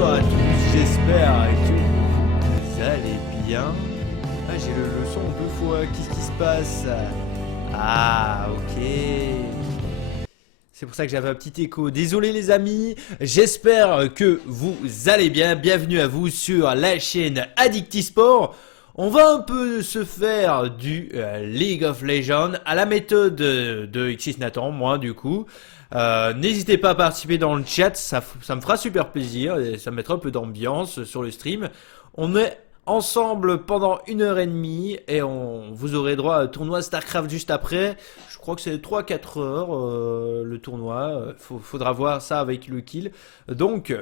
bonsoir à tous, j'espère que vous allez bien. Ah, j'ai le son deux fois, qu'est-ce qui se passe? Ah, ok. C'est pour ça que j'avais un petit écho. Désolé les amis, j'espère que vous allez bien. Bienvenue à vous sur la chaîne Addictisport. On va un peu se faire du League of Legends à la méthode de Xis Nathan, moi du coup. N'hésitez pas à participer dans le chat, ça me fera super plaisir et ça mettra un peu d'ambiance sur le stream. On est ensemble pendant 1h30 et vous aurez droit à un tournoi StarCraft juste après. Je crois que c'est 3-4 heures le tournoi. Faudra voir ça avec le kill. Donc,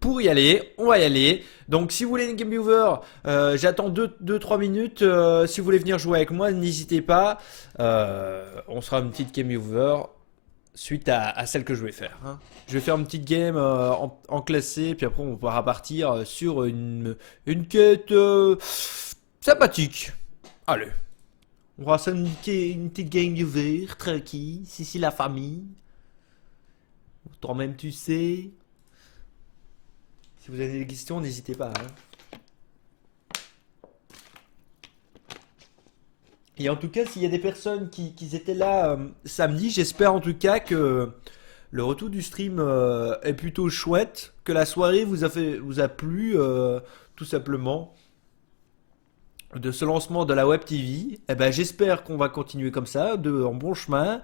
pour y aller, on va y aller. Donc si vous voulez une game viewer, j'attends 2-3 minutes. Si vous voulez venir jouer avec moi, n'hésitez pas. On sera une petite game viewer suite à celle que je vais faire. Hein. Je vais faire une petite game en classé, puis après on pourra partir sur une quête sympathique. Allez, on va faire une petite game viewer, tranquille, si la famille. Toi-même tu sais. Si vous avez des questions, n'hésitez pas. Hein. Et en tout cas, s'il y a des personnes qui étaient là samedi, j'espère en tout cas que le retour du stream est plutôt chouette, que la soirée vous a plu tout simplement de ce lancement de la Web TV. Eh ben, j'espère qu'on va continuer comme ça, en bon chemin.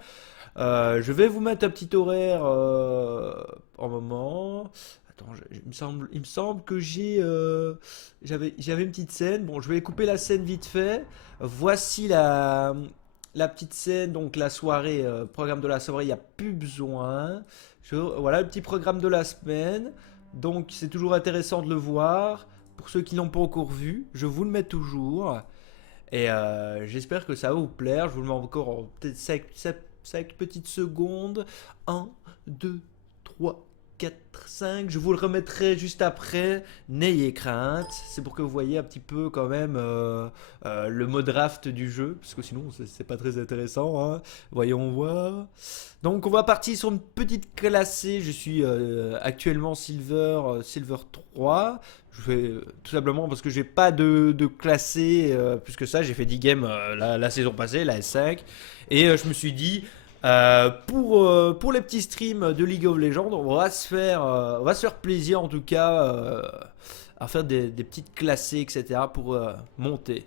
Je vais vous mettre un petit horaire en moment. Attends, il me semble que j'avais une petite scène. Bon, je vais couper la scène vite fait. Voici la petite scène, donc la soirée, programme de la soirée, il n'y a plus besoin. Voilà le petit programme de la semaine. Donc c'est toujours intéressant de le voir. Pour ceux qui n'ont pas encore vu, je vous le mets toujours. Et j'espère que ça va vous plaire. Je vous le mets encore en peut-être 5 petites secondes. 1, 2, 3, 4, 5. Je vous le remettrai juste après. N'ayez crainte. C'est pour que vous voyez un petit peu quand même le mode draft du jeu. Parce que sinon, c'est pas très intéressant. Hein. Voyons voir. Donc, on va partir sur une petite classée. Je suis actuellement Silver 3. Je fais tout simplement parce que j'ai pas de classé plus que ça. J'ai fait 10 games la saison passée, la S5. Et je me suis dit, pour les petits streams de League of Legends, on va se faire plaisir en tout cas à faire des petites classées, etc. pour monter.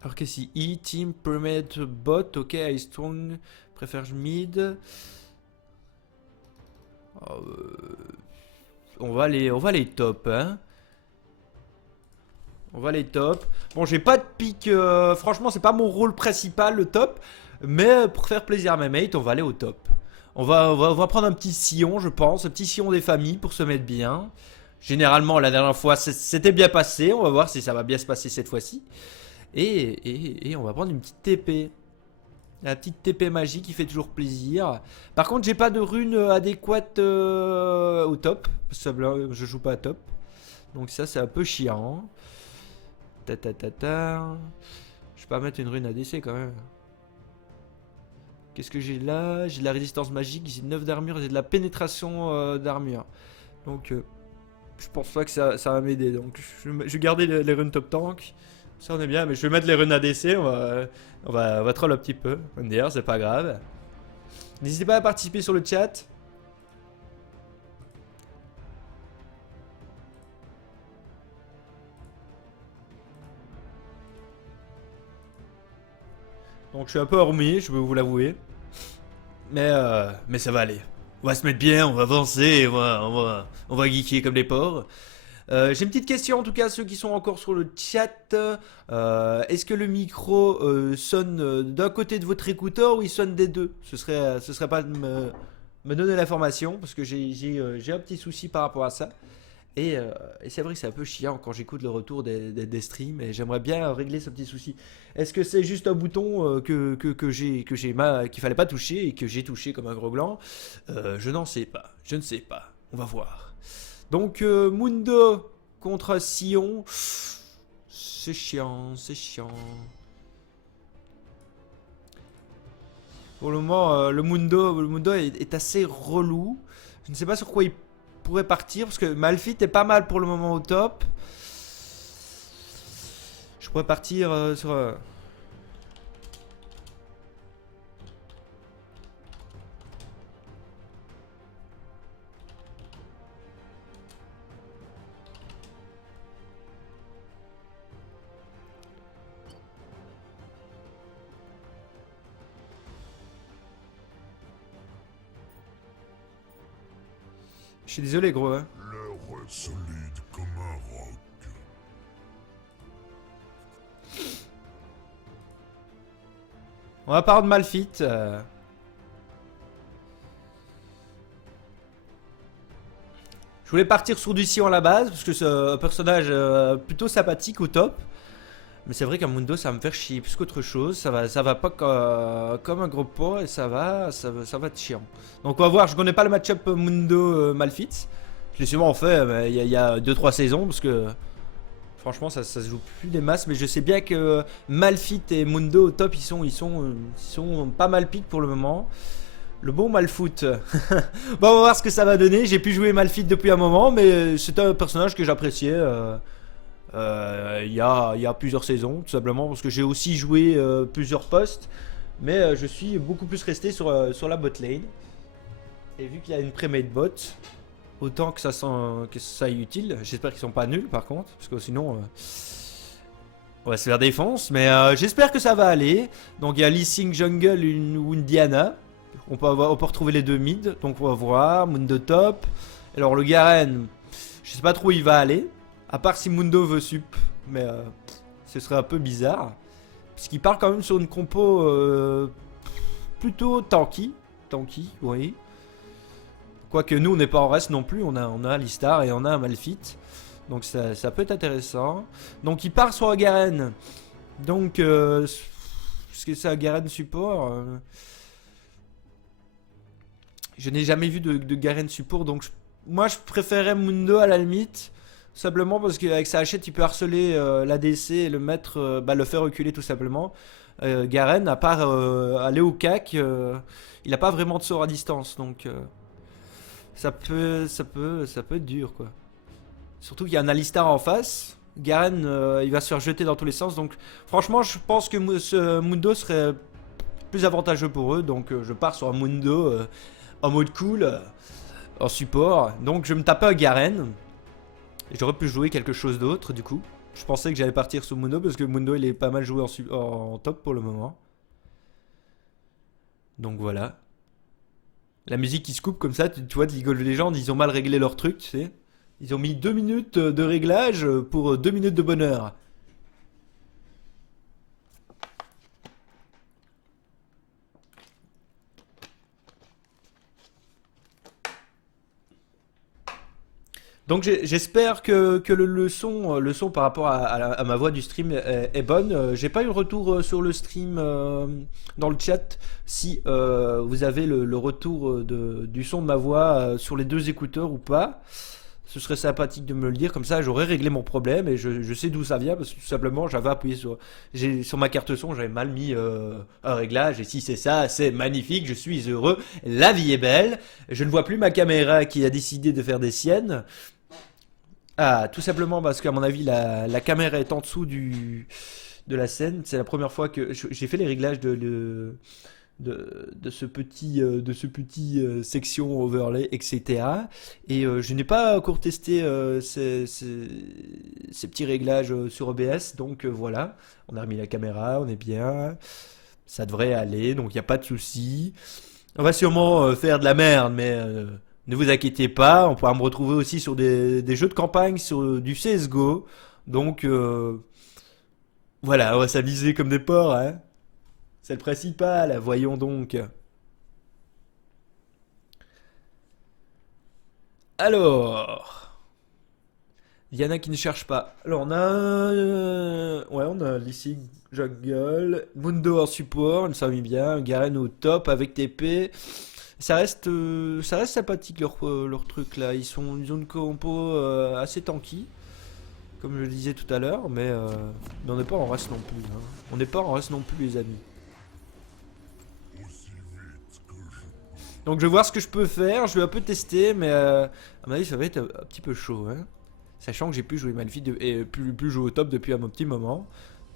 Alors qu'est-ce que Team, Permit, Bot, ok, I Strong, préfère mid. On va aller top, hein. On va aller top. Bon, j'ai pas de pick. Franchement, c'est pas mon rôle principal, le top. Mais pour faire plaisir à mes mates, on va aller au top. On va prendre un petit sillon, je pense. Un petit sillon des familles pour se mettre bien. Généralement, la dernière fois, c'était bien passé. On va voir si ça va bien se passer cette fois-ci. Et on va prendre une petite TP. La petite TP magique qui fait toujours plaisir. Par contre, j'ai pas de rune adéquate au top. Je joue pas à top. Donc ça, c'est un peu chiant. Ta ta ta ta. Je vais pas mettre une rune ADC quand même. Qu'est-ce que j'ai là? J'ai de la résistance magique, j'ai 9 d'armure, j'ai de la pénétration d'armure. Donc je pense pas que ça va m'aider. Donc je vais garder les runes top tank. Ça on est bien, mais je vais mettre les runes ADC, on va troll un petit peu. D'ailleurs, c'est pas grave. N'hésitez pas à participer sur le chat. Donc je suis un peu hormis, je peux vous l'avouer. Mais ça va aller. On va se mettre bien, on va avancer, on va geeker comme des porcs. J'ai une petite question en tout cas, ceux qui sont encore sur le chat. Est-ce que le micro sonne d'un côté de votre écouteur ou il sonne des deux? Ce serait pas de me donner l'information parce que j'ai un petit souci par rapport à ça. Et c'est vrai que c'est un peu chiant quand j'écoute le retour des streams et j'aimerais bien régler ce petit souci. Est-ce que c'est juste un bouton qu'il fallait pas toucher et que j'ai touché comme un gros gland? Je n'en sais pas, je ne sais pas. On va voir. Donc Mundo contre Sion, c'est chiant, c'est chiant. Pour le moment, le Mundo est assez relou. Je ne sais pas sur quoi il pourrait partir parce que Malphite est pas mal pour le moment au top. Je pourrais partir sur. Je suis désolé, gros. Hein. L'air est solide comme un roc. On va parler de Malphite. Je voulais partir sur du Sion à la base parce que c'est un personnage plutôt sympathique au top. Mais c'est vrai qu'un Mundo ça va me faire chier plus qu'autre chose. Ça va pas comme un gros pot et ça va être chiant. Donc on va voir. Je connais pas le match-up Mundo Malphite. Je l'ai sûrement fait il y a 2-3 saisons parce que franchement ça se joue plus des masses. Mais je sais bien que Malphite et Mundo au top ils sont pas mal piques pour le moment. Le bon Malfoot. Bon, on va voir ce que ça va donner. J'ai pu jouer Malphite depuis un moment, mais c'est un personnage que j'appréciais il y a plusieurs saisons, tout simplement parce que j'ai aussi joué plusieurs postes, mais je suis beaucoup plus resté sur la bot lane. Et vu qu'il y a une pré-made bot, autant que ça est utile. J'espère qu'ils sont pas nuls par contre, parce que sinon on va se faire défonce. Mais j'espère que ça va aller. Donc il y a Lee Sin Jungle ou une Diana. On peut retrouver les deux mid, donc on va voir. Mundo top. Alors le Garen, je sais pas trop où il va aller. À part si Mundo veut sup. Mais ce serait un peu bizarre. Puisqu'il part quand même sur une compo plutôt tanky. Tanky, oui. Quoique nous on n'est pas en reste non plus. On a Alistar et on a un Malphite. Donc ça peut être intéressant. Donc il part sur un Garen. Donc est-ce que c'est un Garen support je n'ai jamais vu de Garen support, donc moi je préférais Mundo à la limite, simplement parce qu'avec sa hachette il peut harceler l'ADC et le mettre, le faire reculer tout simplement. Garen, à part aller au cac, il n'a pas vraiment de sort à distance, donc ça peut être dur quoi. Surtout qu'il y a un Alistar en face. Garen, il va se faire jeter dans tous les sens, donc franchement je pense que ce Mundo serait plus avantageux pour eux, donc je pars sur un Mundo en mode cool, en support. Donc je me tapais un Garen. J'aurais pu jouer quelque chose d'autre du coup. Je pensais que j'allais partir sur Mundo parce que Mundo il est pas mal joué en top pour le moment. Donc voilà. La musique qui se coupe comme ça, tu vois, League of Legends, ils ont mal réglé leur truc, tu sais. Ils ont mis 2 minutes de réglage pour 2 minutes de bonheur. Donc j'espère que le son par rapport à ma voix du stream est bonne. J'ai pas eu le retour sur le stream dans le chat si vous avez le retour du son de ma voix sur les deux écouteurs ou pas. Ce serait sympathique de me le dire, comme ça j'aurais réglé mon problème et je sais d'où ça vient parce que tout simplement j'avais appuyé sur ma carte son, j'avais mal mis un réglage et si c'est ça, c'est magnifique, je suis heureux, la vie est belle. Je ne vois plus ma caméra qui a décidé de faire des siennes. Ah, tout simplement parce qu'à mon avis, la caméra est en dessous de la scène. C'est la première fois que j'ai fait les réglages de ce petit section overlay, etc. Et je n'ai pas encore testé ces petits réglages sur OBS. Donc voilà, on a remis la caméra, on est bien. Ça devrait aller, donc il n'y a pas de souci. On va sûrement faire de la merde, mais ne vous inquiétez pas, on pourra me retrouver aussi sur des jeux de campagne, sur du CSGO. Donc voilà, on va s'amuser comme des porcs, hein. C'est le principal, voyons donc. Alors, il y en a qui ne cherchent pas. Alors on a Lissig Jungle, Mundo en support, ça va bien, Garen au top avec TP. Ça reste sympathique leur truc là. Ils ont une compo assez tanky, comme je le disais tout à l'heure, mais on n'est pas en reste non plus. Hein. On n'est pas en reste non plus, les amis. Aussi Donc je vais voir ce que je peux faire, je vais un peu tester, mais à mon avis ça va être un petit peu chaud, hein. Sachant que j'ai plus joué Malphite et plus joué au top depuis un petit moment.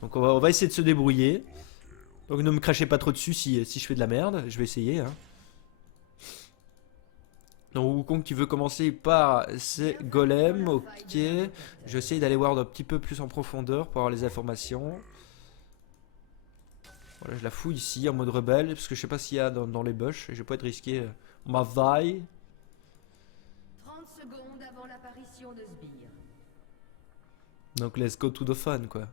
Donc on va essayer de se débrouiller. Donc ne me crachez pas trop dessus si je fais de la merde, je vais essayer, hein. Donc Wukong qui veut commencer par ses golems, ok. J'essaie d'aller voir un petit peu plus en profondeur pour avoir les informations. Voilà, je la fouille ici en mode rebelle, parce que je sais pas s'il y a dans les bush, je vais pas être risqué ma vaille. 30 secondes avant l'apparition de Sbire. Donc let's go to the fun quoi.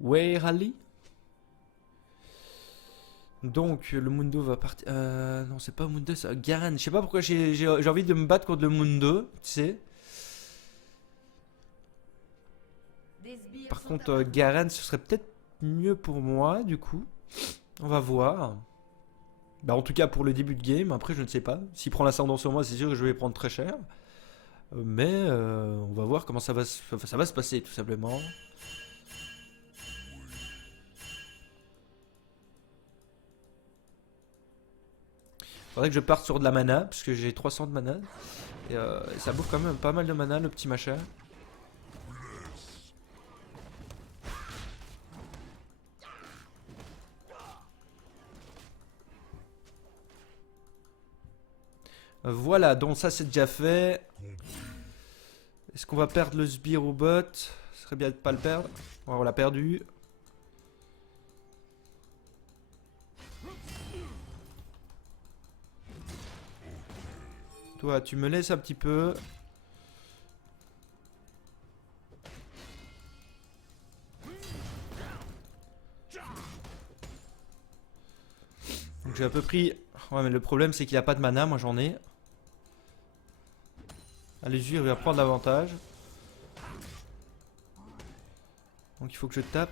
Where Ali? Donc le Mundo va partir. Non, c'est pas Mundo, c'est Garen. Je sais pas pourquoi j'ai envie de me battre contre le Mundo, tu sais. Des sbires Par sont contre, apparus. Garen, ce serait peut-être mieux pour moi, du coup. On va voir. Bah, en tout cas, pour le début de game. Après, je ne sais pas. S'il prend l'ascendant sur moi, c'est sûr que je vais prendre très cher. Mais on va voir comment ça va se passer, tout simplement. Faudrait que je parte sur de la mana, parce que j'ai 300 de mana. Et ça bouffe quand même pas mal de mana, le petit machin. Voilà, donc ça c'est déjà fait. Est-ce qu'on va perdre le sbire au bot? Ce serait bien de pas le perdre. Ouais, on l'a perdu. Toi, tu me laisses un petit peu. Donc j'ai un peu pris... Ouais, mais le problème c'est qu'il a pas de mana, moi j'en ai. Allez, il va prendre l'avantage. Donc il faut que je tape.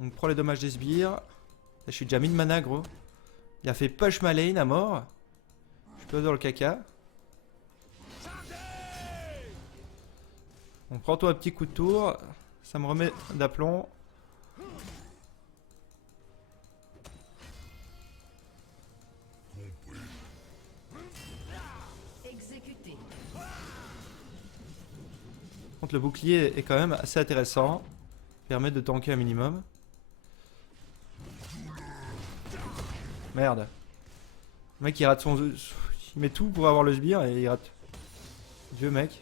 Donc prends les dommages des sbires. Là, je suis déjà mis de mana, gros. Il a fait push ma lane à mort. Je peux dans le caca. On prend toi un petit coup de tour. Ça me remet d'aplomb. Exécuté. Contre le bouclier est quand même assez intéressant. Permet de tanker un minimum. Merde. Le mec il rate son... Il met tout pour avoir le sbire et il rate. Dieu mec.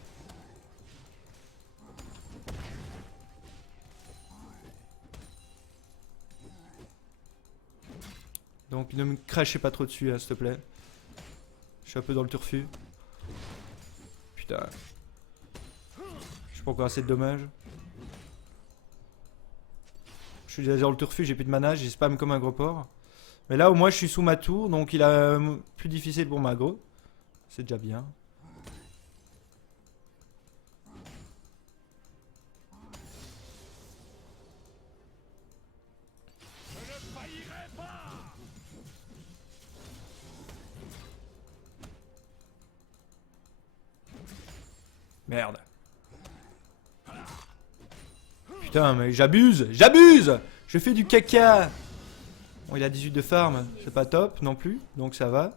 Donc ne me crachez pas trop dessus, hein, s'il te plaît. Je suis un peu dans le turfu. Putain. J'ai pas encore assez de dommages. Je suis déjà dans le turfu, j'ai plus de mana, j'ai spam comme un gros porc. Mais là au moins je suis sous ma tour, donc il a plus difficile pour m'aggro. C'est déjà bien. Merde. Putain, mais j'abuse! J'abuse! Je fais du caca! Bon, il a 18 de farm, c'est pas top non plus, donc ça va.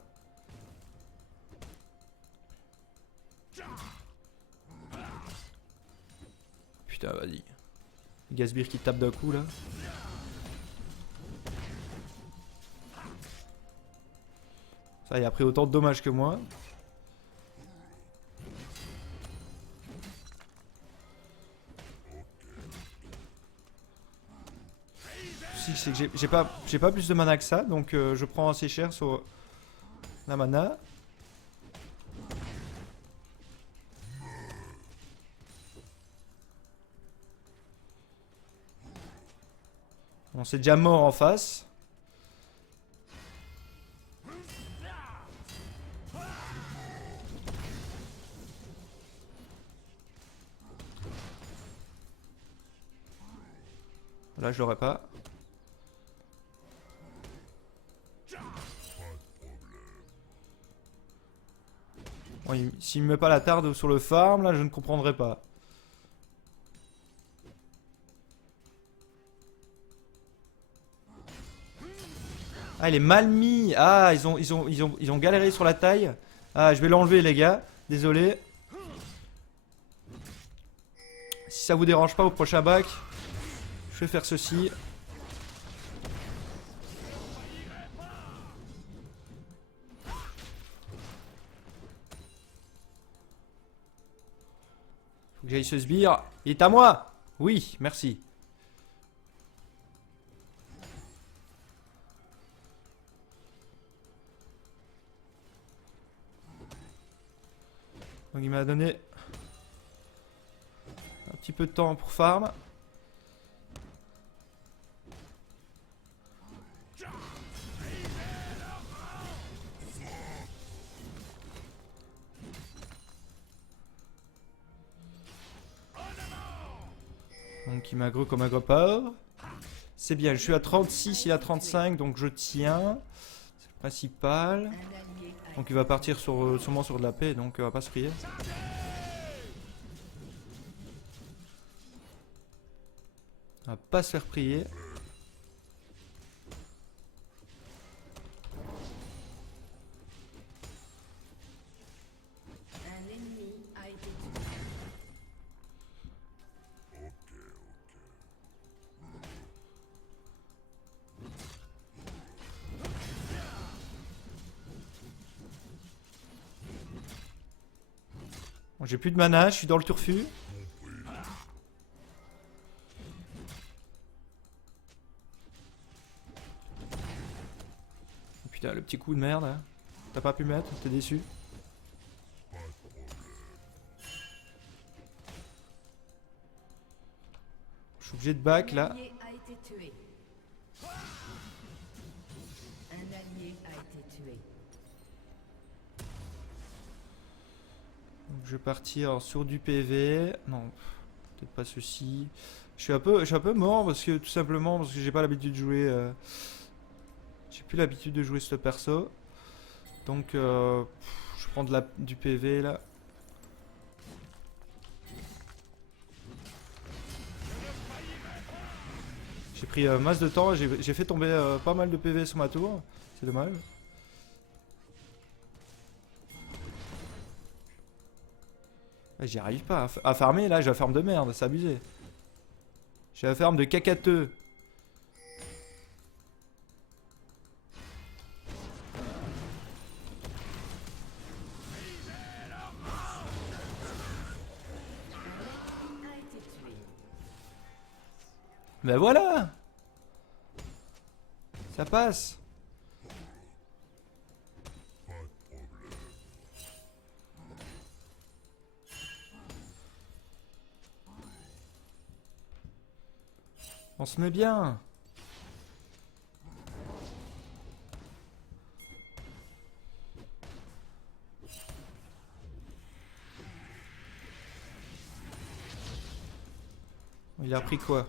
Putain, vas-y. Gasbir qui tape d'un coup là. Ça, il a pris autant de dommages que moi. C'est que j'ai pas plus de mana que ça, donc je prends assez cher sur la mana. On s'est déjà mort en face. Là, je l'aurais pas. Bon, s'il me met pas la tarde sur le farm, là, je ne comprendrai pas. Ah, il est mal mis. Ah, ils ont galéré sur la taille. Ah, je vais l'enlever, les gars. Désolé. Si ça vous dérange pas au prochain bac, je vais faire ceci. Faut que j'aille ce sbire. Il est à moi. Oui, merci. Donc il m'a donné un petit peu de temps pour farm. Donc il m'aggro comme un pauvre. C'est bien, je suis à 36, il a 35, donc je tiens. C'est le principal. Donc il va partir sûrement sur de la paix, donc on va pas se prier. On va pas se faire prier. Un ennemi a été tué. Bon, j'ai plus de mana, je suis dans le turfu. Oh, putain, le petit coup de merde. Hein. T'as pas pu mettre, t'es déçu. Je suis obligé de back Un là. allié a été tué. Un allié a été tué. Donc, je vais partir sur du PV. Non, peut-être pas ceci. Je suis un peu mort parce que tout simplement parce que j'ai pas l'habitude de jouer. J'ai plus l'habitude de jouer ce perso. Donc je prends du PV là. J'ai pris masse de temps, j'ai fait tomber pas mal de PV sur ma tour. C'est dommage. J'y arrive pas à farmer là, j'ai la ferme de merde, c'est abusé. J'ai la ferme de cacateux. A été tué. Ben voilà. Ça passe. On se met bien. Il a pris quoi?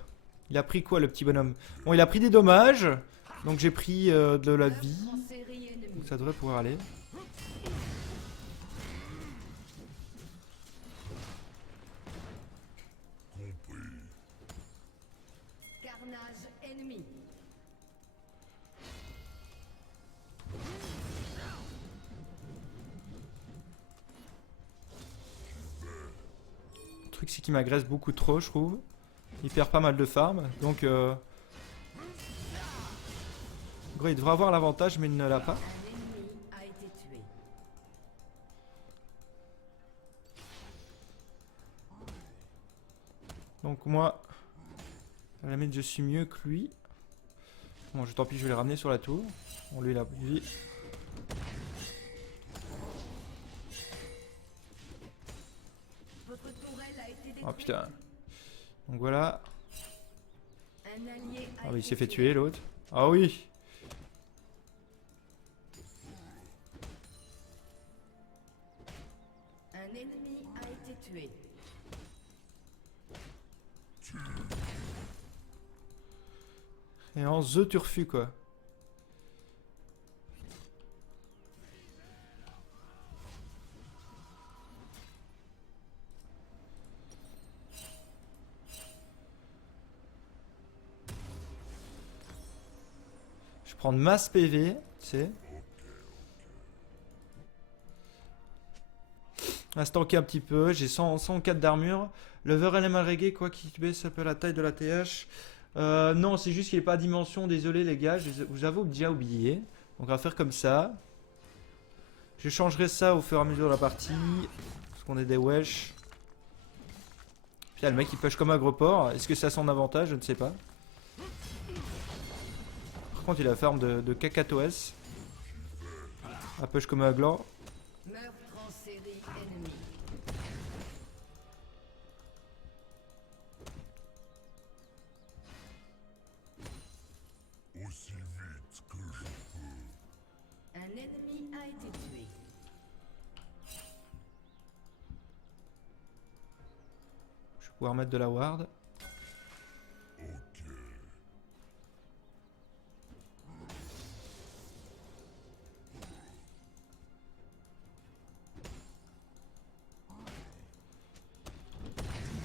Il a pris quoi le petit bonhomme? Bon, il a pris des dommages. Donc j'ai pris de la vie. En série ennemie. Donc ça devrait pouvoir aller. Carnage ennemi. Le truc c'est qu'il m'agresse beaucoup trop, je trouve. Il perd pas mal de farm. Donc gros, il devrait avoir l'avantage mais il ne l'a pas. Un ennemi a été tué. Donc moi, à la limite je suis mieux que lui. Bon, tant pis, je vais le ramener sur la tour. On lui, il a vie. Votre tourelle a été détruite. Oh putain. Donc voilà. Un allié a Ah bah, il été s'est fait tué. tuer l'autre. Ah oui. Un ennemi a été tué. Et en The Turfu quoi. vais prendre masse PV, tu sais. On va se tanker un petit peu. J'ai 104 d'armure. Lever LM reggae, quoi qu'il baisse un peu la taille de la TH. Non, c'est juste qu'il n'est pas à dimension. Désolé les gars, je vous avais déjà oublié. Donc on va faire comme ça. Je changerai ça au fur et à mesure de la partie. Parce qu'on est des wesh. Putain, le mec il push comme agroport. Est-ce que c'est à son avantage? Je ne sais pas. Par contre, il a la forme de Cacatoès. Un push comme un gland. Meurtre en série ennemi. Aussi vite que je peux. Un ennemi a été tué. Je vais pouvoir mettre de la ward. Ok.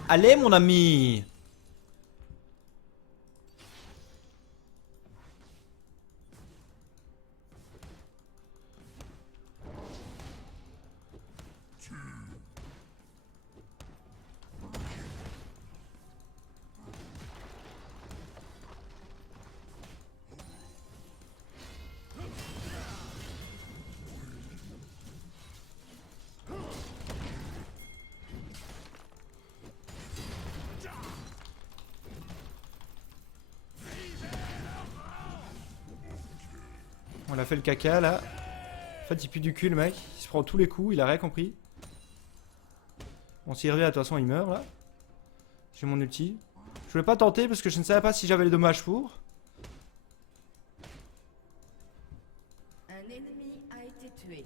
Allez mon ami! On a fait le caca là. En fait il pue du cul le mec. Il se prend tous les coups, il a rien compris. Bon s'il revient de toute façon il meurt là. J'ai mon ulti. Je voulais pas tenter parce que je ne savais pas si j'avais les dommages pour. Un ennemi a été tué.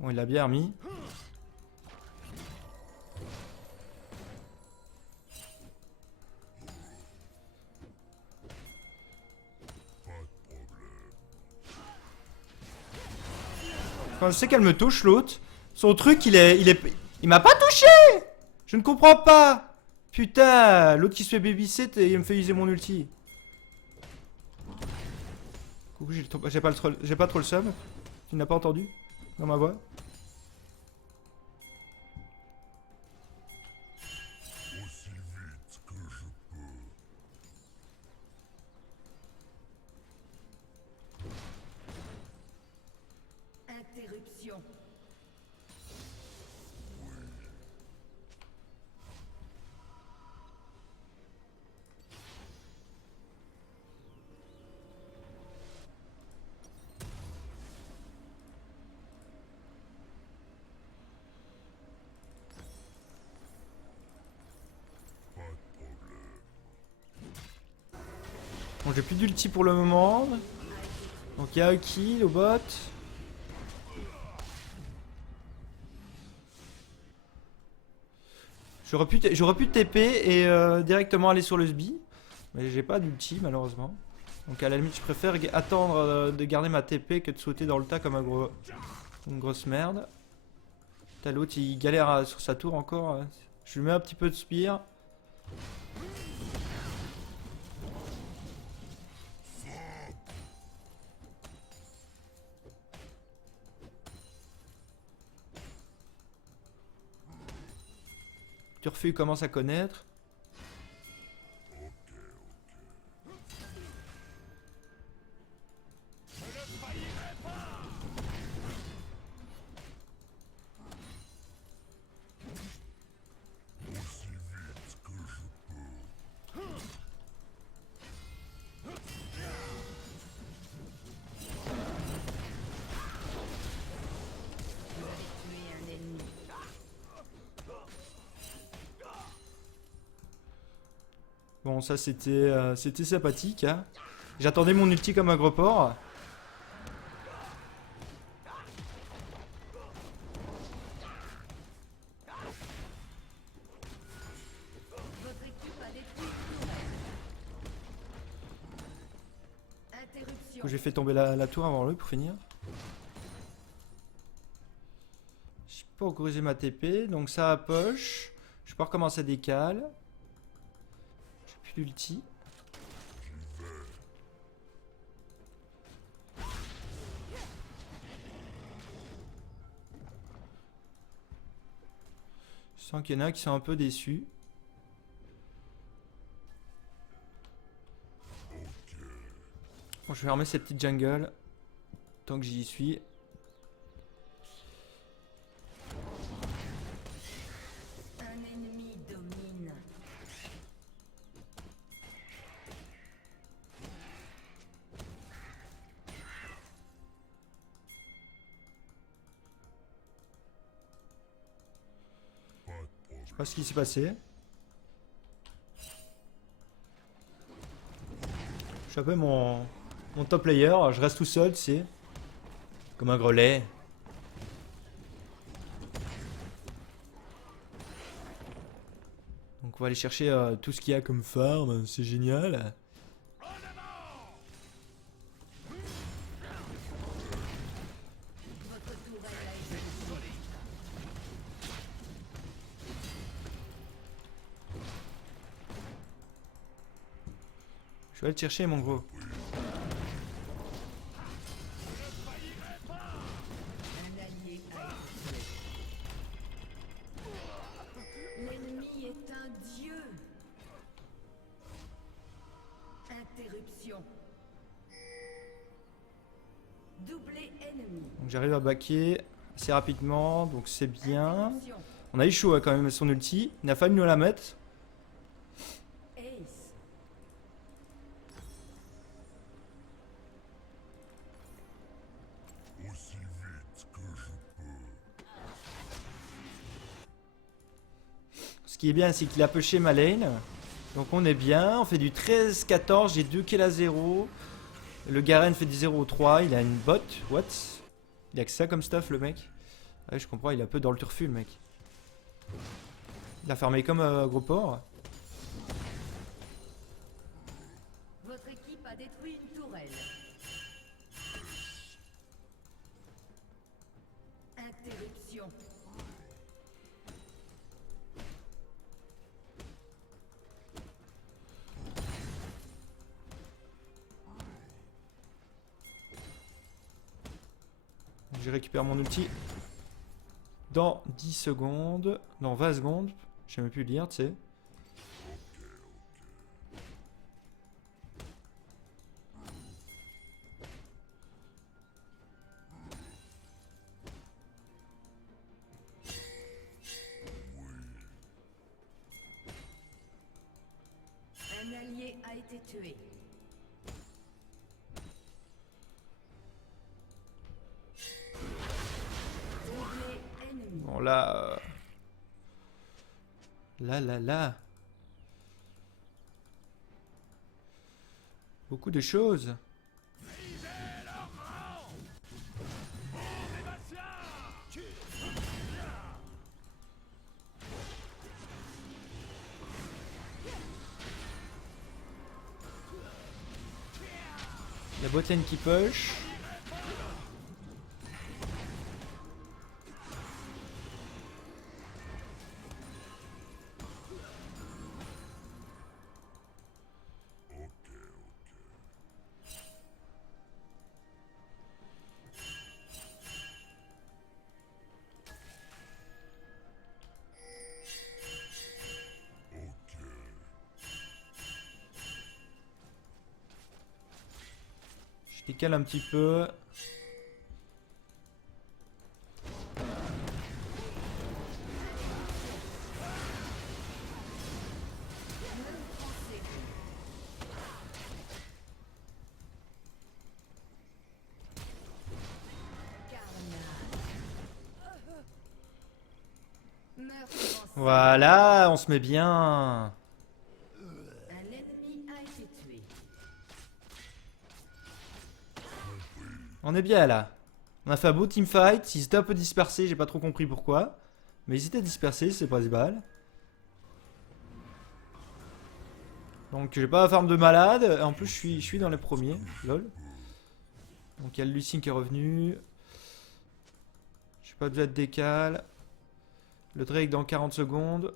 Bon il l'a bien remis. Quand je sais qu'elle me touche l'autre, son truc il m'a pas touché. Je ne comprends pas. Putain, l'autre qui se fait babysit et il me fait user mon ulti. Coucou, j'ai pas trop le seum. Tu n'as pas entendu dans ma voix? Aussi vite que je peux. Interruption. Pas de problème. Bon, j'ai plus d'ulti pour le moment. Donc il y a un kill au bot. J'aurais pu TP et directement aller sur le SBI. Mais j'ai pas d'ulti malheureusement. Donc à la limite je préfère attendre de garder ma TP que de sauter dans le tas comme une grosse merde. T'as l'autre il galère sur sa tour encore. Je lui mets un petit peu de spire. Turfu commence à connaître. Aussi vite que je peux. Tué un ennemi. Bon ça c'était sympathique hein. J'attendais mon ulti comme agroport. Votre équipe a détruit. que j'ai fait tomber la tour avant lui pour finir. J'ai pas encore usé ma TP, donc ça a poche. Je peux recommencer à décaler. J'ai plus d'ulti. Je sens qu'il y en a qui sont un peu déçus. Bon, je vais fermer cette petite jungle. Tant que j'y suis. Un ennemi domine. Je sais pas ce qui s'est passé. Je suis un peu mon top player. Je reste tout seul, tu sais. Comme un grelet. Donc on va aller chercher tout ce qu'il y a comme farm. C'est génial. Votre tourelle a été détruite. Je vais aller te chercher, mon gros. Un allié a été tué. L'ennemi est un dieu. Interruption. Doublé ennemi. Donc j'arrive à baquer assez rapidement. Donc c'est bien. Interruption. On a eu chaud quand même son ulti. Il a fallu nous la mettre. Ace. Aussi vite que je peux. Ce qui est bien, c'est qu'il a pushé ma lane. Donc on est bien. On fait du 13-14. J'ai 2 kills à 0. Le Garen fait du 0-3. Il a une bot. What? Il a que ça comme stuff, le mec. Ouais, je comprends. Il est un peu dans le turfu, le mec. Il a farmé comme gros porc. Votre équipe a détruit une tourelle. Interruption. Je récupère mon ulti dans 10 secondes. Dans 20 secondes. Je sais même plus lire, tu sais. Un allié a été tué. Doublé ennemi. Bon, là. Là. Beaucoup de choses. La botlane qui push. Je décale un petit peu. Meurtre en Voilà, on se met bien. Un ennemi a été tué. On est bien là. On a fait un beau teamfight. Ils étaient un peu dispersés, j'ai pas trop compris pourquoi. Mais ils étaient dispersés, c'est pas des balles. Donc j'ai pas la farm de malade. En plus je suis dans les premiers. Lol. Donc il y a le Lucien qui est revenu. J'ai pas besoin de décal. Le Drake dans 40 secondes.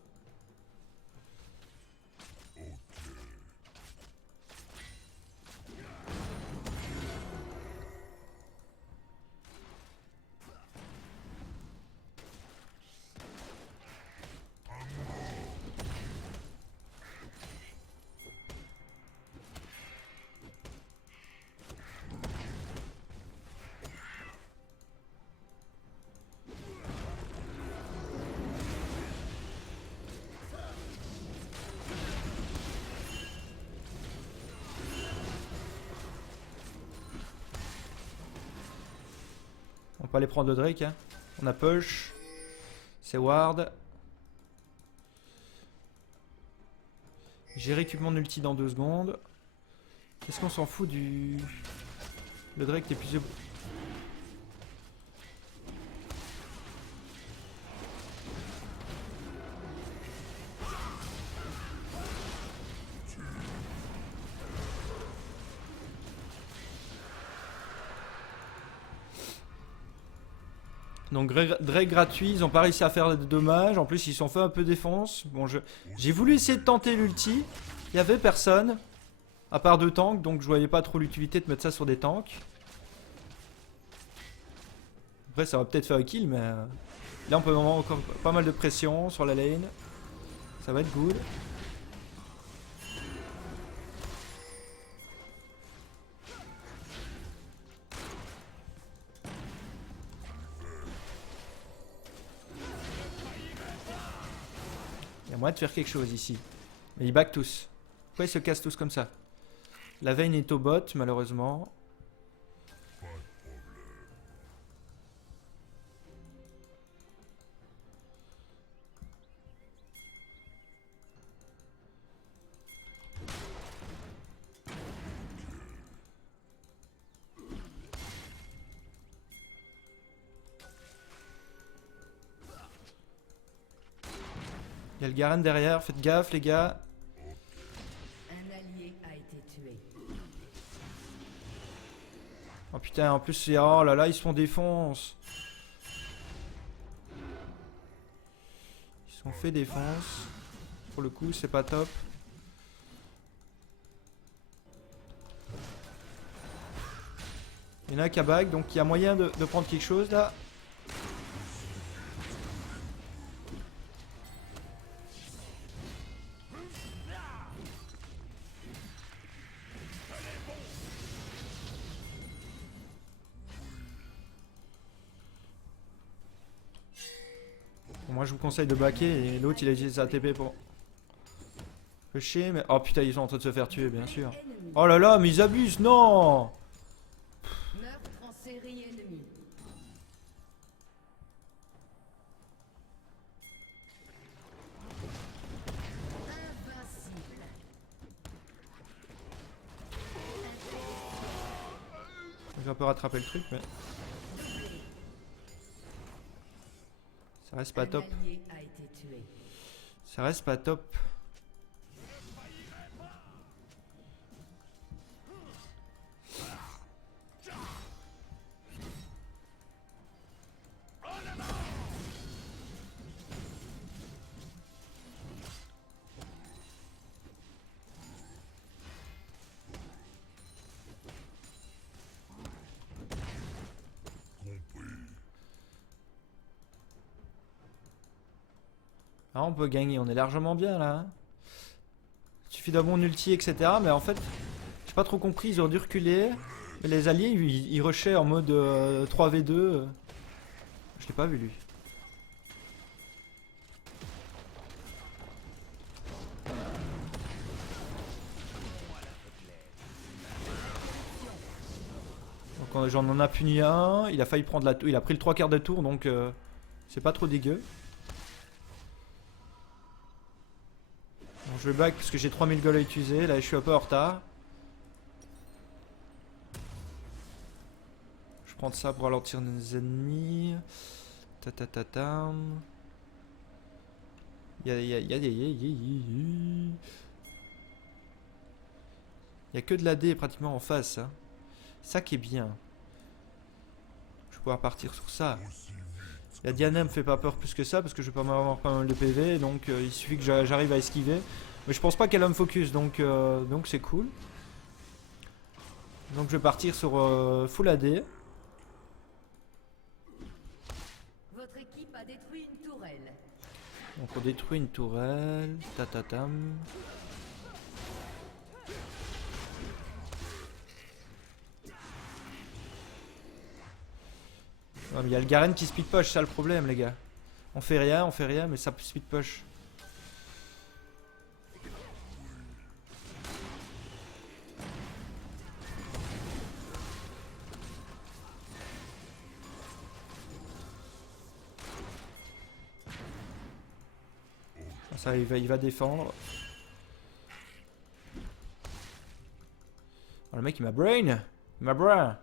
On peut aller prendre le Drake. Hein. On a Push. C'est Ward. J'ai récupéré mon ulti dans 2 secondes. Qu'est-ce qu'on s'en fout du... Le Drake est plus... Donc Drake gratuit, ils ont pas réussi à faire de dommages. En plus ils sont fait un peu défense. Bon, j'ai voulu essayer de tenter l'ulti. Il y avait personne. À part 2 tanks, donc je voyais pas trop l'utilité de mettre ça sur des tanks. Après ça va peut-être faire un kill, mais... Là on peut avoir encore pas mal de pression sur la lane. Ça va être good. Il y a moyen de faire quelque chose ici. Mais ils back tous. Pourquoi ils se cassent tous comme ça? La Vayne est au bot, malheureusement. Il y a le Garen derrière, faites gaffe les gars. Un allié a été tué. Oh putain, en plus, oh là là, ils se font défonce. Ils se sont fait défonce. Pour le coup, c'est pas top. Il y en a qui a back, donc il y a moyen de prendre quelque chose là. Bon, moi je vous conseille de backer et l'autre il a utilisé sa TP pour... Chier, mais... Oh putain, ils sont en train de se faire tuer, bien sûr. Ennemi. Oh là là, mais ils abusent, non! Meurtre en série ennemie. Invincible. Je vais un peu rattraper le truc, mais... Ça reste pas top. Un allié a été tué. Ça reste pas top. Ah, on peut gagner, on est largement bien là. Hein. Il suffit d'un bon ulti, etc. Mais en fait, j'ai pas trop compris, ils ont dû reculer. Mais les alliés, ils rushaient en mode 3v2. Je l'ai pas vu lui. Donc j'en en a puni un, il a failli prendre la tour, il a pris le 3/4 de tour donc c'est pas trop dégueu. Bon, je vais back parce que j'ai 3000 gold à utiliser, là je suis un peu en retard. Je prends ça pour ralentir les ennemis. Ta ta ta ta. Il y a que de l'AD pratiquement en face. Hein. Ça qui est bien. pouvoir partir sur ça. La Diana me fait pas peur plus que ça parce que je vais pas m'avoir pas mal de PV, donc il suffit que j'arrive à esquiver. Mais je pense pas qu'elle va me focus, donc c'est cool. Donc je vais partir sur full AD. Votre équipe a détruit une tourelle. Donc on détruit une tourelle. Tatatam. Ouais, mais il y a le Garen qui speed push, ça le problème les gars. On fait rien, mais ça speed push. Ça, il va défendre. Oh, le mec il m'a brain. Il m'a brain.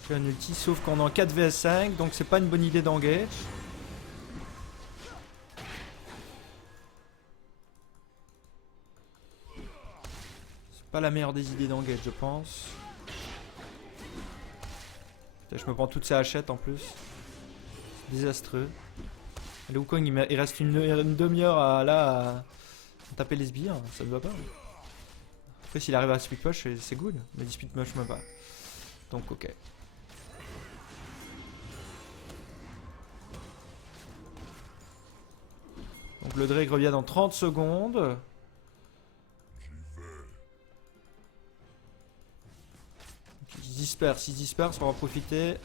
Je fais un ulti sauf qu'on est en 4 vs 5, donc c'est pas une bonne idée d'engage. Pas la meilleure des idées d'engage, je pense. Putain, je me prends toutes ces hachettes en plus. C'est désastreux. Le Wukong il reste une demi-heure à taper les sbires, ça ne va pas. Après s'il arrive à speed push c'est good, mais il speed push même pas. Donc ok. Donc le Drake revient dans 30 secondes. Il se disperse, on va en profiter.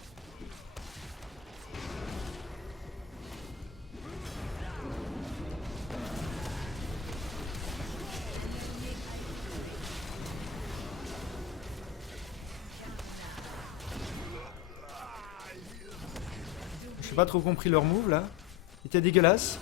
J'ai pas trop compris leur move là. Il était dégueulasse.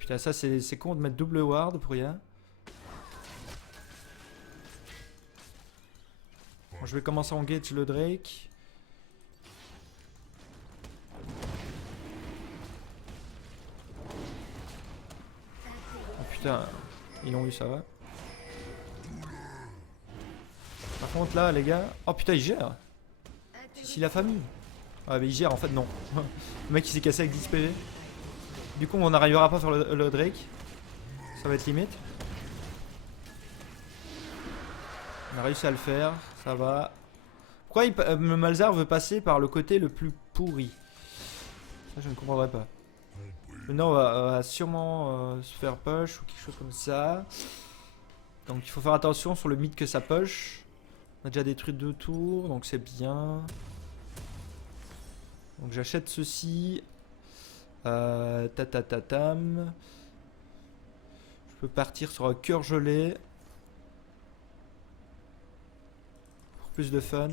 Putain, ça c'est con de mettre double ward pour rien. Bon, je vais commencer à engage le Drake. Oh putain, ils l'ont eu, ça va. Par contre là les gars, oh putain il gère. Si la famille. Ah mais il gère en fait non. Le mec il s'est cassé avec 10 PV. Du coup on n'arrivera pas à faire le Drake. Ça va être limite. On a réussi à le faire, ça va. Pourquoi le Malzahar veut passer par le côté le plus pourri? Ça je ne comprendrai pas. Maintenant on va sûrement se faire push ou quelque chose comme ça. Donc il faut faire attention sur le mid que ça push. On a déjà détruit 2 tours, donc c'est bien. Donc j'achète ceci. Tatatatam. Je peux partir sur un cœur gelé. Pour plus de fun.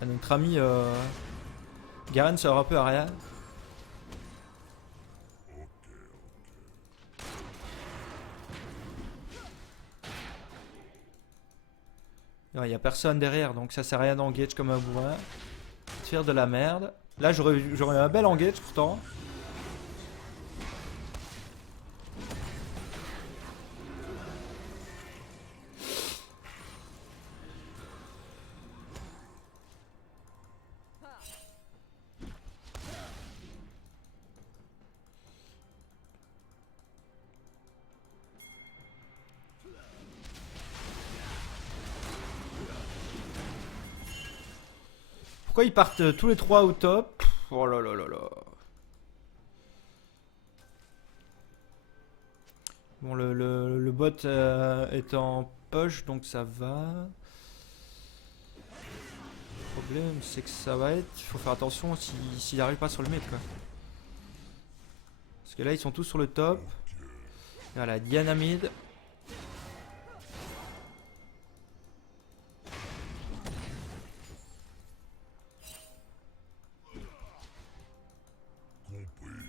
Ah, notre ami Garen sort un peu arrière. Il n'y a personne derrière, donc ça sert à rien d'engage comme un bourrin. Faire de la merde. Là j'aurais un bel engage pourtant. Pourquoi ils partent tous les trois au top? Oh là là là là. Bon, le bot est en push, donc ça va. Le problème, c'est que ça va être... Il faut faire attention s'il n'arrive pas sur le mid, quoi. Parce que là, ils sont tous sur le top. Voilà, Diana mid. Compris.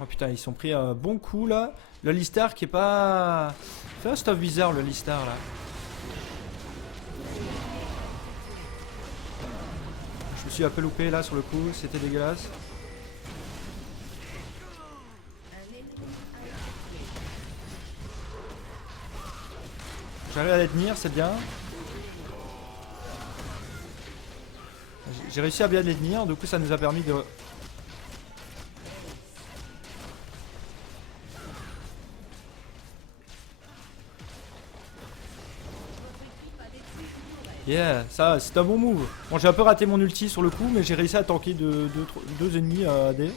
Oh putain, ils sont pris un bon coup là. Le Listar qui est pas... Fait un stuff bizarre le Listar là. Je me suis un peu loupé là sur le coup, c'était dégueulasse. J'arrive à les tenir, c'est bien. J'ai réussi à bien les tenir, du coup ça nous a permis de... Yeah, ça c'est un bon move. Bon, j'ai un peu raté mon ulti sur le coup, mais j'ai réussi à tanker deux ennemis à AD.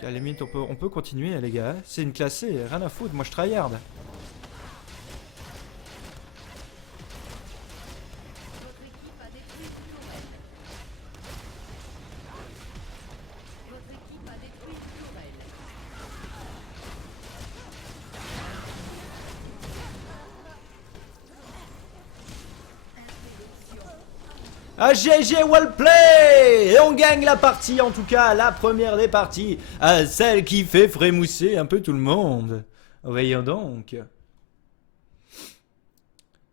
À la limite, on peut continuer, les gars. C'est une classée, rien à foutre. Moi, je tryhard. Ah, GG, well play! Et on gagne la partie, en tout cas, la première des parties. Celle qui fait frémousser un peu tout le monde. Voyons donc.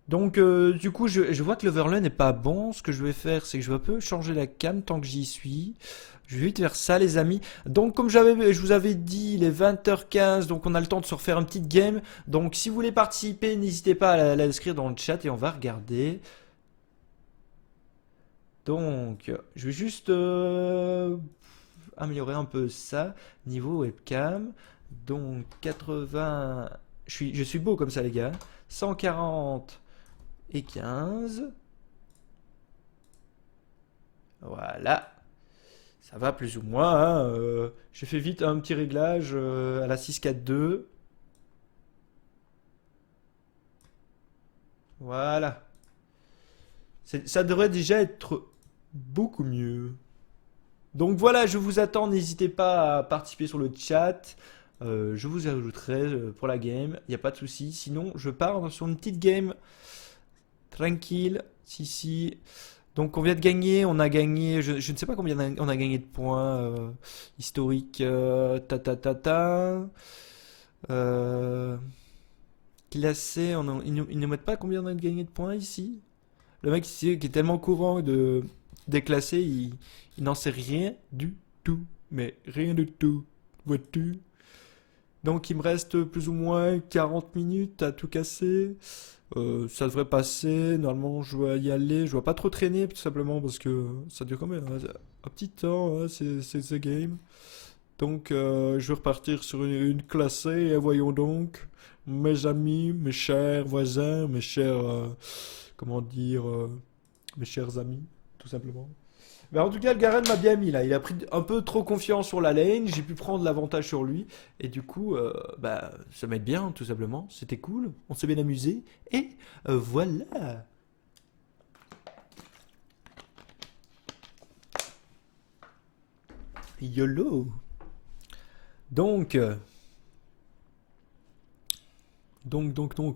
Donc, du coup, je vois que l'overlay n'est pas bon. Ce que je vais faire, c'est que je vais un peu changer la cam tant que j'y suis. Je vais vite faire ça, les amis. Donc, comme je vous avais dit, il est 20h15, donc on a le temps de se refaire une petite game. Donc, si vous voulez participer, n'hésitez pas à l'inscrire dans le chat et on va regarder. Donc, je vais juste améliorer un peu ça. Niveau webcam. Donc, 80... Je suis beau comme ça, les gars. 140 et 15. Voilà. Ça va plus ou moins. Hein, j'ai fait vite un petit réglage à la 642. Voilà. Ça devrait déjà être beaucoup mieux. Donc voilà, je vous attends. N'hésitez pas à participer sur le chat. Je vous ajouterai pour la game. Il n'y a pas de souci. Sinon, je pars sur une petite game tranquille. Si. Donc on vient de gagner. On a gagné. Je ne sais pas combien on a gagné de points historiques. Euh, Classé. Ils ne mettent pas combien on a gagné de points ici. Le mec ici, qui est tellement courant de déclasser, il n'en sait rien du tout. Mais rien du tout. Vois-tu? Donc il me reste plus ou moins 40 minutes à tout casser. Ça devrait passer. Normalement, je dois y aller. Je dois pas trop traîner, tout simplement, parce que ça dure quand même un petit temps, hein, ces games. Donc, je vais repartir sur une classée. Et voyons donc, mes amis, mes chers voisins, mes chers... comment dire... mes chers amis, tout simplement. Mais en tout cas, le Garen m'a bien mis là. Il a pris un peu trop confiance sur la lane. J'ai pu prendre l'avantage sur lui. Et du coup, ça m'aide bien, tout simplement. C'était cool. On s'est bien amusé. Et voilà. YOLO. Donc,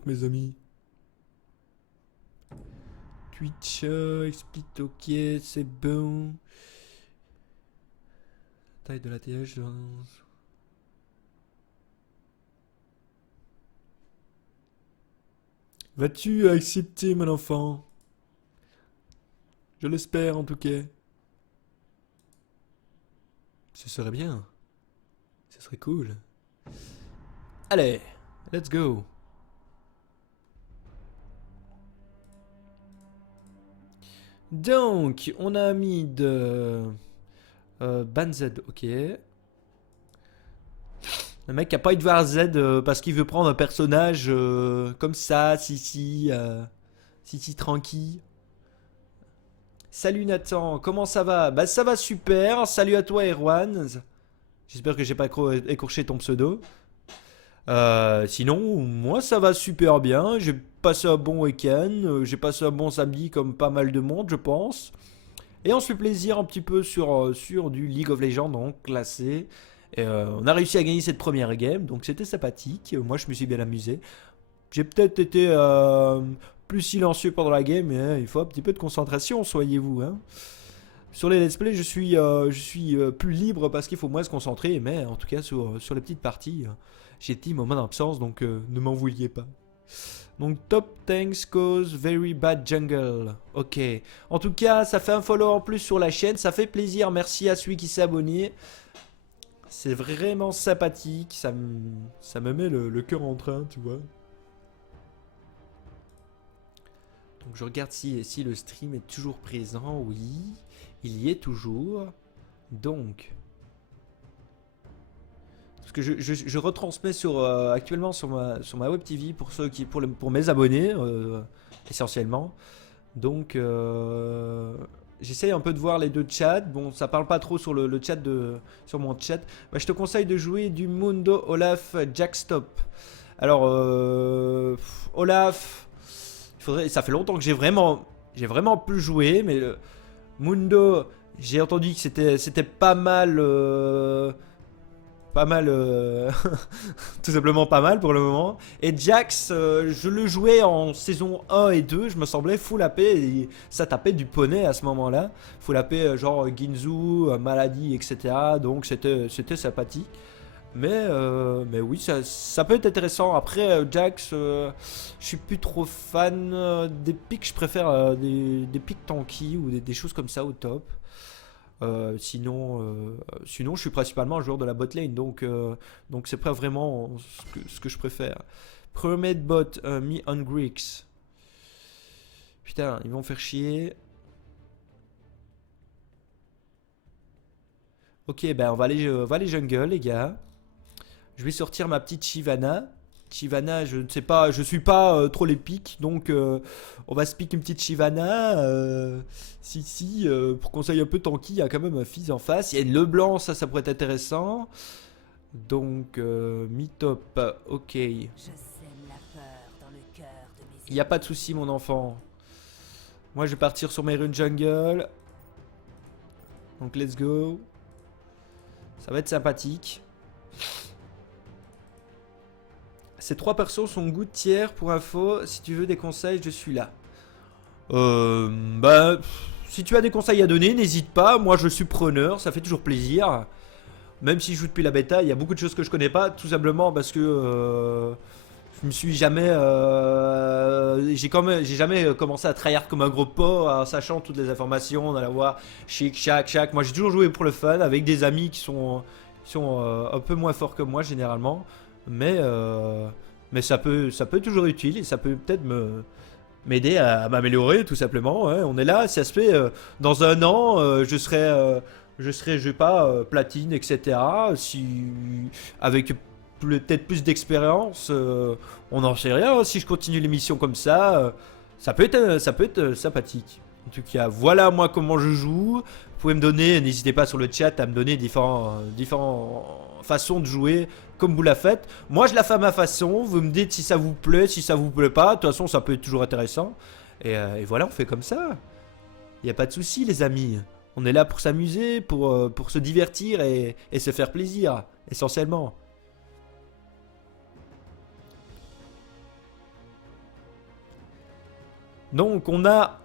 mes amis. Twitch, explique, ok, c'est bon. Taille de la TH. Vas-tu accepter, mon enfant? Je l'espère, en tout cas. Ce serait bien. Ce serait cool. Allez, let's go. Donc, on a mis de Banzed, ok. Le mec qui a pas envie de voir Z parce qu'il veut prendre un personnage comme ça, si, tranquille. Salut Nathan, comment ça va? Bah ça va super, salut à toi Erwan. J'espère que j'ai pas écorché ton pseudo. Sinon, moi ça va super bien, j'ai passé un bon week-end, j'ai passé un bon samedi comme pas mal de monde je pense. Et on se fait plaisir un petit peu sur du League of Legends, donc classé. Et, on a réussi à gagner cette première game, donc c'était sympathique. Moi, je me suis bien amusé. J'ai peut-être été plus silencieux pendant la game, mais il faut un petit peu de concentration, soyez-vous. Hein. Sur les let's play, je suis plus libre parce qu'il faut moins se concentrer, mais en tout cas, sur les petites parties, j'ai team en main d'absence, donc ne m'en vouliez pas. Donc top thanks cause very bad jungle. Ok. En tout cas, ça fait un follow en plus sur la chaîne. Ça fait plaisir. Merci à celui qui s'est abonné. C'est vraiment sympathique. Ça me met le cœur en train, tu vois. Donc je regarde si le stream est toujours présent. Oui, il y est toujours. Donc... Parce que je retransmets actuellement sur ma web TV pour mes abonnés essentiellement. Donc j'essaye un peu de voir les deux chats. Bon, ça parle pas trop sur le chat sur mon chat. Bah, je te conseille de jouer du Mundo Olaf Jackstop. Alors Olaf, ça fait longtemps que j'ai vraiment pu jouer, mais le Mundo, j'ai entendu que c'était pas mal. Tout simplement pas mal pour le moment. Et Jax, je le jouais en saison 1 et 2, je me semblais full AP et ça tapait du poney à ce moment-là. Full AP genre Ginzu, Malady, etc. Donc c'était sympathique. Mais oui, ça peut être intéressant. Après, Jax, je suis plus trop fan des picks, je préfère des picks tanky ou des choses comme ça au top. Sinon, je suis principalement un joueur de la bot lane, donc c'est pas vraiment ce que je préfère. Premier bot, me on Greeks. Putain, ils vont faire chier. Ok, ben on va aller jungle, les gars. Je vais sortir ma petite Shyvana. Shyvana, je ne sais pas, je suis pas trop les pics, donc on va se piquer une petite Shyvana. Pour conseiller un peu tanky, il y a quand même un fils en face. Il y a une Leblanc, ça pourrait être intéressant. Donc, mi-top, ok. Il n'y a pas de souci, mon enfant. Moi, je vais partir sur mes runes jungle. Donc, let's go. Ça va être sympathique. Ces trois persos sont good tiers pour info. Si tu veux des conseils, je suis là. Bah, si tu as des conseils à donner, n'hésite pas. Moi, je suis preneur. Ça fait toujours plaisir. Même si je joue depuis la bêta, il y a beaucoup de choses que je connais pas. Tout simplement parce que je me suis jamais. J'ai jamais commencé à tryhard comme un gros pot en sachant toutes les informations. On allait voir chic, chac. Moi, j'ai toujours joué pour le fun avec des amis qui sont un peu moins forts que moi généralement. Mais ça peut toujours être utile et ça peut peut-être m'aider à m'améliorer tout simplement. Hein. On est là, si ça se fait dans un an, je serai, je sais pas, platine, etc. Avec peut-être plus d'expérience, on n'en sait rien. Si je continue l'émission comme ça, ça peut être sympathique. En tout cas, voilà moi comment je joue. Vous pouvez me donner, n'hésitez pas sur le chat à me donner différentes façons de jouer comme vous la faites. Moi je la fais à ma façon, vous me dites si ça vous plaît, si ça vous plaît pas. De toute façon ça peut être toujours intéressant. Et voilà, on fait comme ça. Il n'y a pas de souci les amis. On est là pour s'amuser, pour se divertir et se faire plaisir, essentiellement. Donc on a...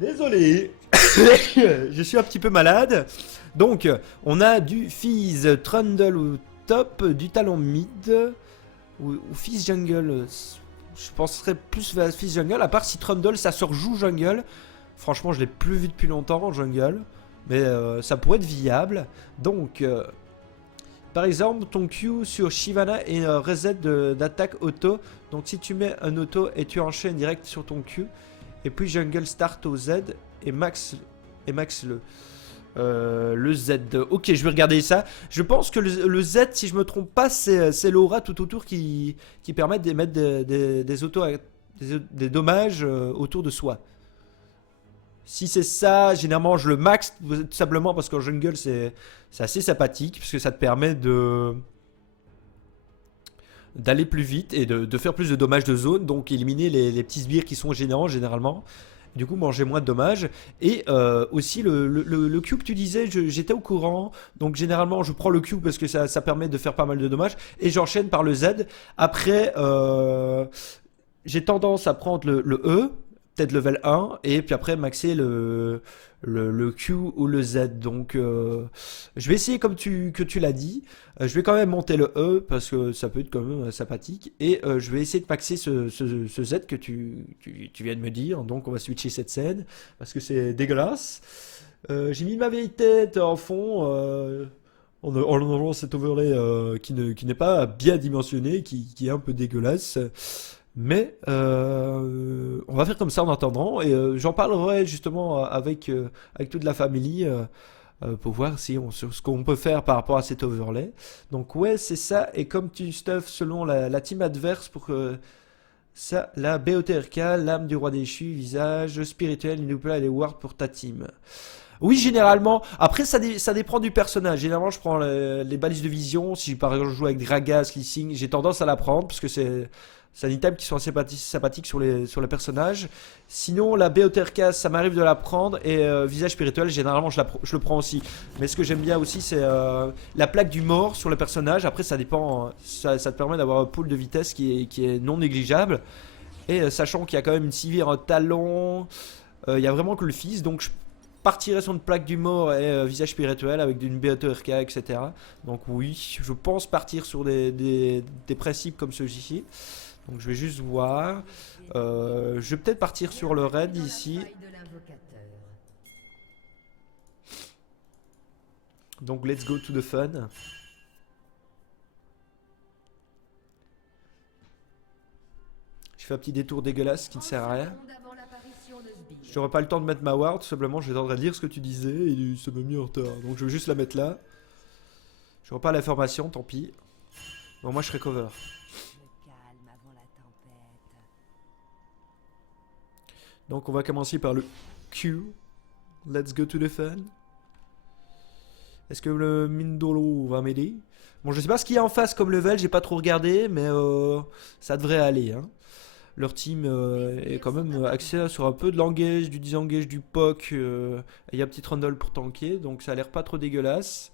Désolé, je suis un petit peu malade. Donc, on a du Fizz Trundle au top, du talon mid ou Fizz jungle. Je penserais plus vers Fizz jungle, à part si Trundle ça se rejoue jungle. Franchement, je l'ai plus vu depuis longtemps en jungle, mais ça pourrait être viable. Donc, par exemple, ton Q sur Shyvana est un reset d'attaque auto. Donc, si tu mets un auto et tu enchaînes direct sur ton Q. Et puis jungle start au Z et max le. Le Z. Ok, je vais regarder ça. Je pense que le Z, si je me trompe pas, c'est l'aura tout autour qui permet d'émettre des dommages autour de soi. Si c'est ça, généralement je le max tout simplement parce qu'en jungle c'est assez sympathique parce que ça te permet de d'aller plus vite et de faire plus de dommages de zone, donc éliminer les petits sbires qui sont gênants généralement. Du coup, manger moins de dommages. Et aussi, le Q que tu disais, j'étais au courant. Donc, généralement, je prends le Q parce que ça permet de faire pas mal de dommages. Et j'enchaîne par le Z. Après, j'ai tendance à prendre le E, peut-être level 1. Et puis après, maxer le Q ou le Z. Donc, je vais essayer comme que tu l'as dit. Je vais quand même monter le E parce que ça peut être quand même sympathique. Et je vais essayer de maxer ce Z que tu viens de me dire. Donc, on va switcher cette scène parce que c'est dégueulasse. J'ai mis ma vieille tête en fond. En enlevant cet overlay qui n'est pas bien dimensionné, qui est un peu dégueulasse. Mais on va faire comme ça en attendant. Et j'en parlerai justement avec toute la famille pour voir sur ce qu'on peut faire par rapport à cet overlay. Donc ouais, c'est ça. Et comme tu stuff selon la team adverse pour que ça, la BOTRK, l'âme du roi déchu, visage spirituel, Inupla et les wards pour ta team. Oui, généralement. Après, ça dépend du personnage. Généralement, je prends les balises de vision. Si par exemple je joue avec Gragas, Lee Sin, j'ai tendance à la prendre parce que c'est un item qui sont assez sympathiques sur les personnages. Sinon, la BOTRK, ça m'arrive de la prendre. Et visage spirituel, généralement, je le prends aussi. Mais ce que j'aime bien aussi, c'est la plaque du mort sur le personnage. Après, ça dépend. Ça te permet d'avoir un pool de vitesse qui est non négligeable. Et sachant qu'il y a quand même une civire, un talon, il y a vraiment que le fils. Donc, je partirais sur une plaque du mort et visage spirituel avec une BOTRK, etc. Donc, oui, je pense partir sur des principes comme ceux-ci. Donc je vais juste voir. Je vais peut-être partir sur le raid ici. Donc let's go to the fun. Je fais un petit détour dégueulasse qui ne sert à rien. Je n'aurai pas le temps de mettre ma ward. Tout simplement, je vais lire ce que tu disais et ça m'a mis en retard. Donc je vais juste la mettre là. Je n'aurai pas l'information, tant pis. Bon, moi je serai cover. Donc on va commencer par le Q. Let's go to the fun. Est-ce que le Mindolo va m'aider? Bon, je sais pas ce qu'il y a en face comme level, j'ai pas trop regardé, mais ça devrait aller. Hein. Leur team est quand même axé sur un peu de l'engage, du disengage, du POC. Il y a un petit trundle pour tanker, donc ça a l'air pas trop dégueulasse.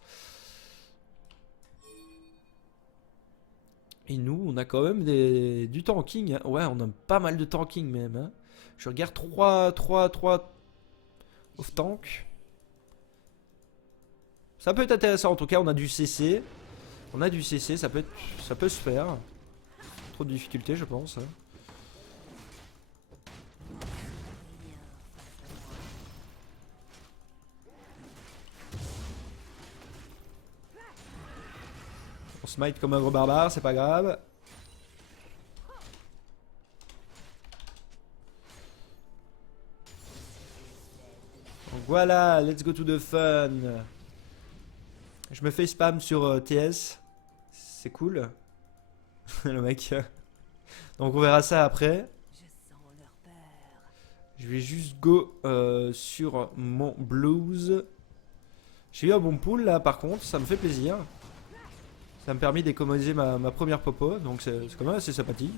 Et nous, on a quand même du tanking. Hein. Ouais, on a pas mal de tanking même. Hein. Je regarde 3 off tank. Ça peut être intéressant en tout cas, on a du CC. On a du CC, ça peut se faire. Trop de difficultés je pense. On smite comme un gros barbare, c'est pas grave. Donc voilà, let's go to the fun. Je me fais spam sur TS. C'est cool. Le mec. Donc on verra ça après. Je vais juste go sur mon blues. J'ai eu un bon pool là par contre, ça me fait plaisir. Ça me permet d'économiser ma première popo, donc c'est quand même assez sympathique.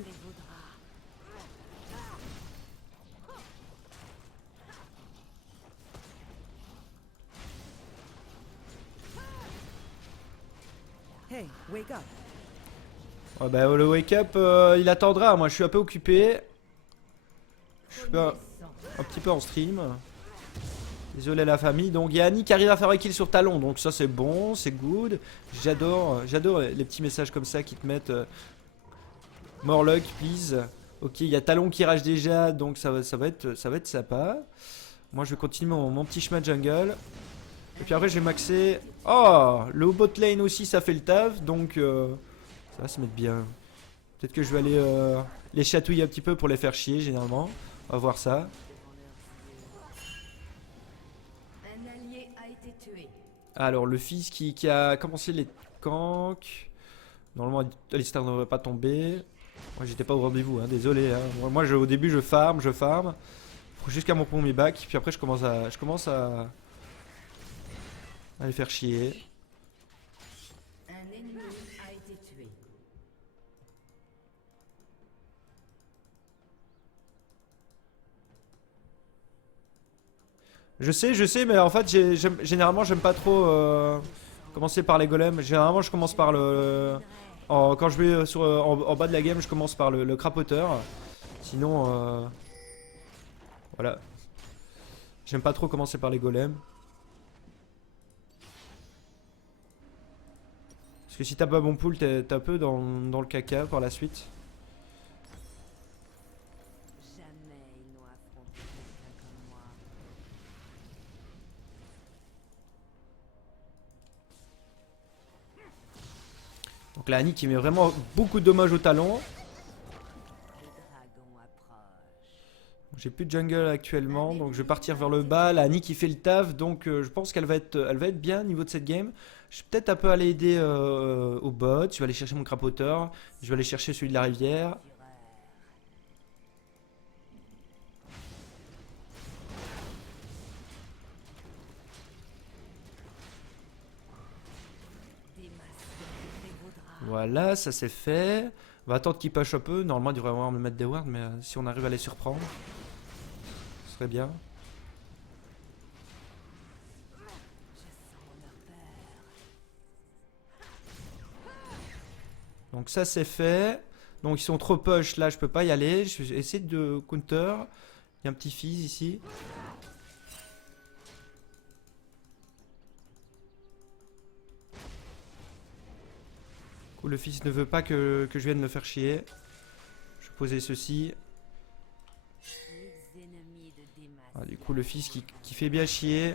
Hey, wake up. Ouais, bah, le wake up il attendra, moi je suis un peu occupé. Je suis un petit peu en stream. Désolé la famille. Donc il y a Annie qui arrive à faire un kill sur talon, donc ça c'est bon, c'est good. J'adore les petits messages comme ça qui te mettent more luck please. Ok, il y a talon qui rage déjà, donc ça va être sympa. Moi je vais continuer mon petit chemin de jungle. Et puis après je vais maxer. Oh, le bot lane aussi ça fait le taf, donc ça va se mettre bien. Peut-être que je vais aller les chatouiller un petit peu pour les faire chier généralement. On va voir ça. Un allié a été tué. Alors, le fils qui a commencé les ganks. Normalement, Alistar ne devrait pas tomber. Moi, j'étais pas au rendez-vous, hein, désolé. Hein. Moi, au début, je farm. Jusqu'à mon premier bac. Puis après, je commence à les faire chier. Un ennemi a été tué. Je sais, mais en fait, généralement, j'aime pas trop commencer par les golems. Généralement, je commence par quand je vais en bas de la game, je commence par le crapoteur. Sinon, voilà. J'aime pas trop commencer par les golems. Parce que si t'as pas bon pool, t'es un peu dans le caca par la suite. Jamais ils n'ont affronté quelqu'un comme moi. Donc là, Annie qui met vraiment beaucoup de dommages au talon. Le dragon approche. J'ai plus de jungle actuellement, donc je vais partir vers le bas. La Annie qui fait le taf, donc je pense qu'elle va être bien au niveau de cette game. Je vais peut-être un peu aller aider au bot. Je vais aller chercher mon crapoteur. Je vais aller chercher celui de la rivière. Des masques des vaudras. Voilà, ça c'est fait. On va attendre qu'il push un peu. Normalement, il devrait vraiment me mettre des wards, mais si on arrive à les surprendre, ce serait bien. Je sens leur peur. Donc ça c'est fait. Donc ils sont trop push, là je peux pas y aller. Je vais essayer de counter. Il y a un petit fizz ici. Du coup, le fils ne veut pas que je vienne me faire chier. Je vais poser ceci. Les ennemis de Démas. Ah, du coup le fils qui fait bien chier.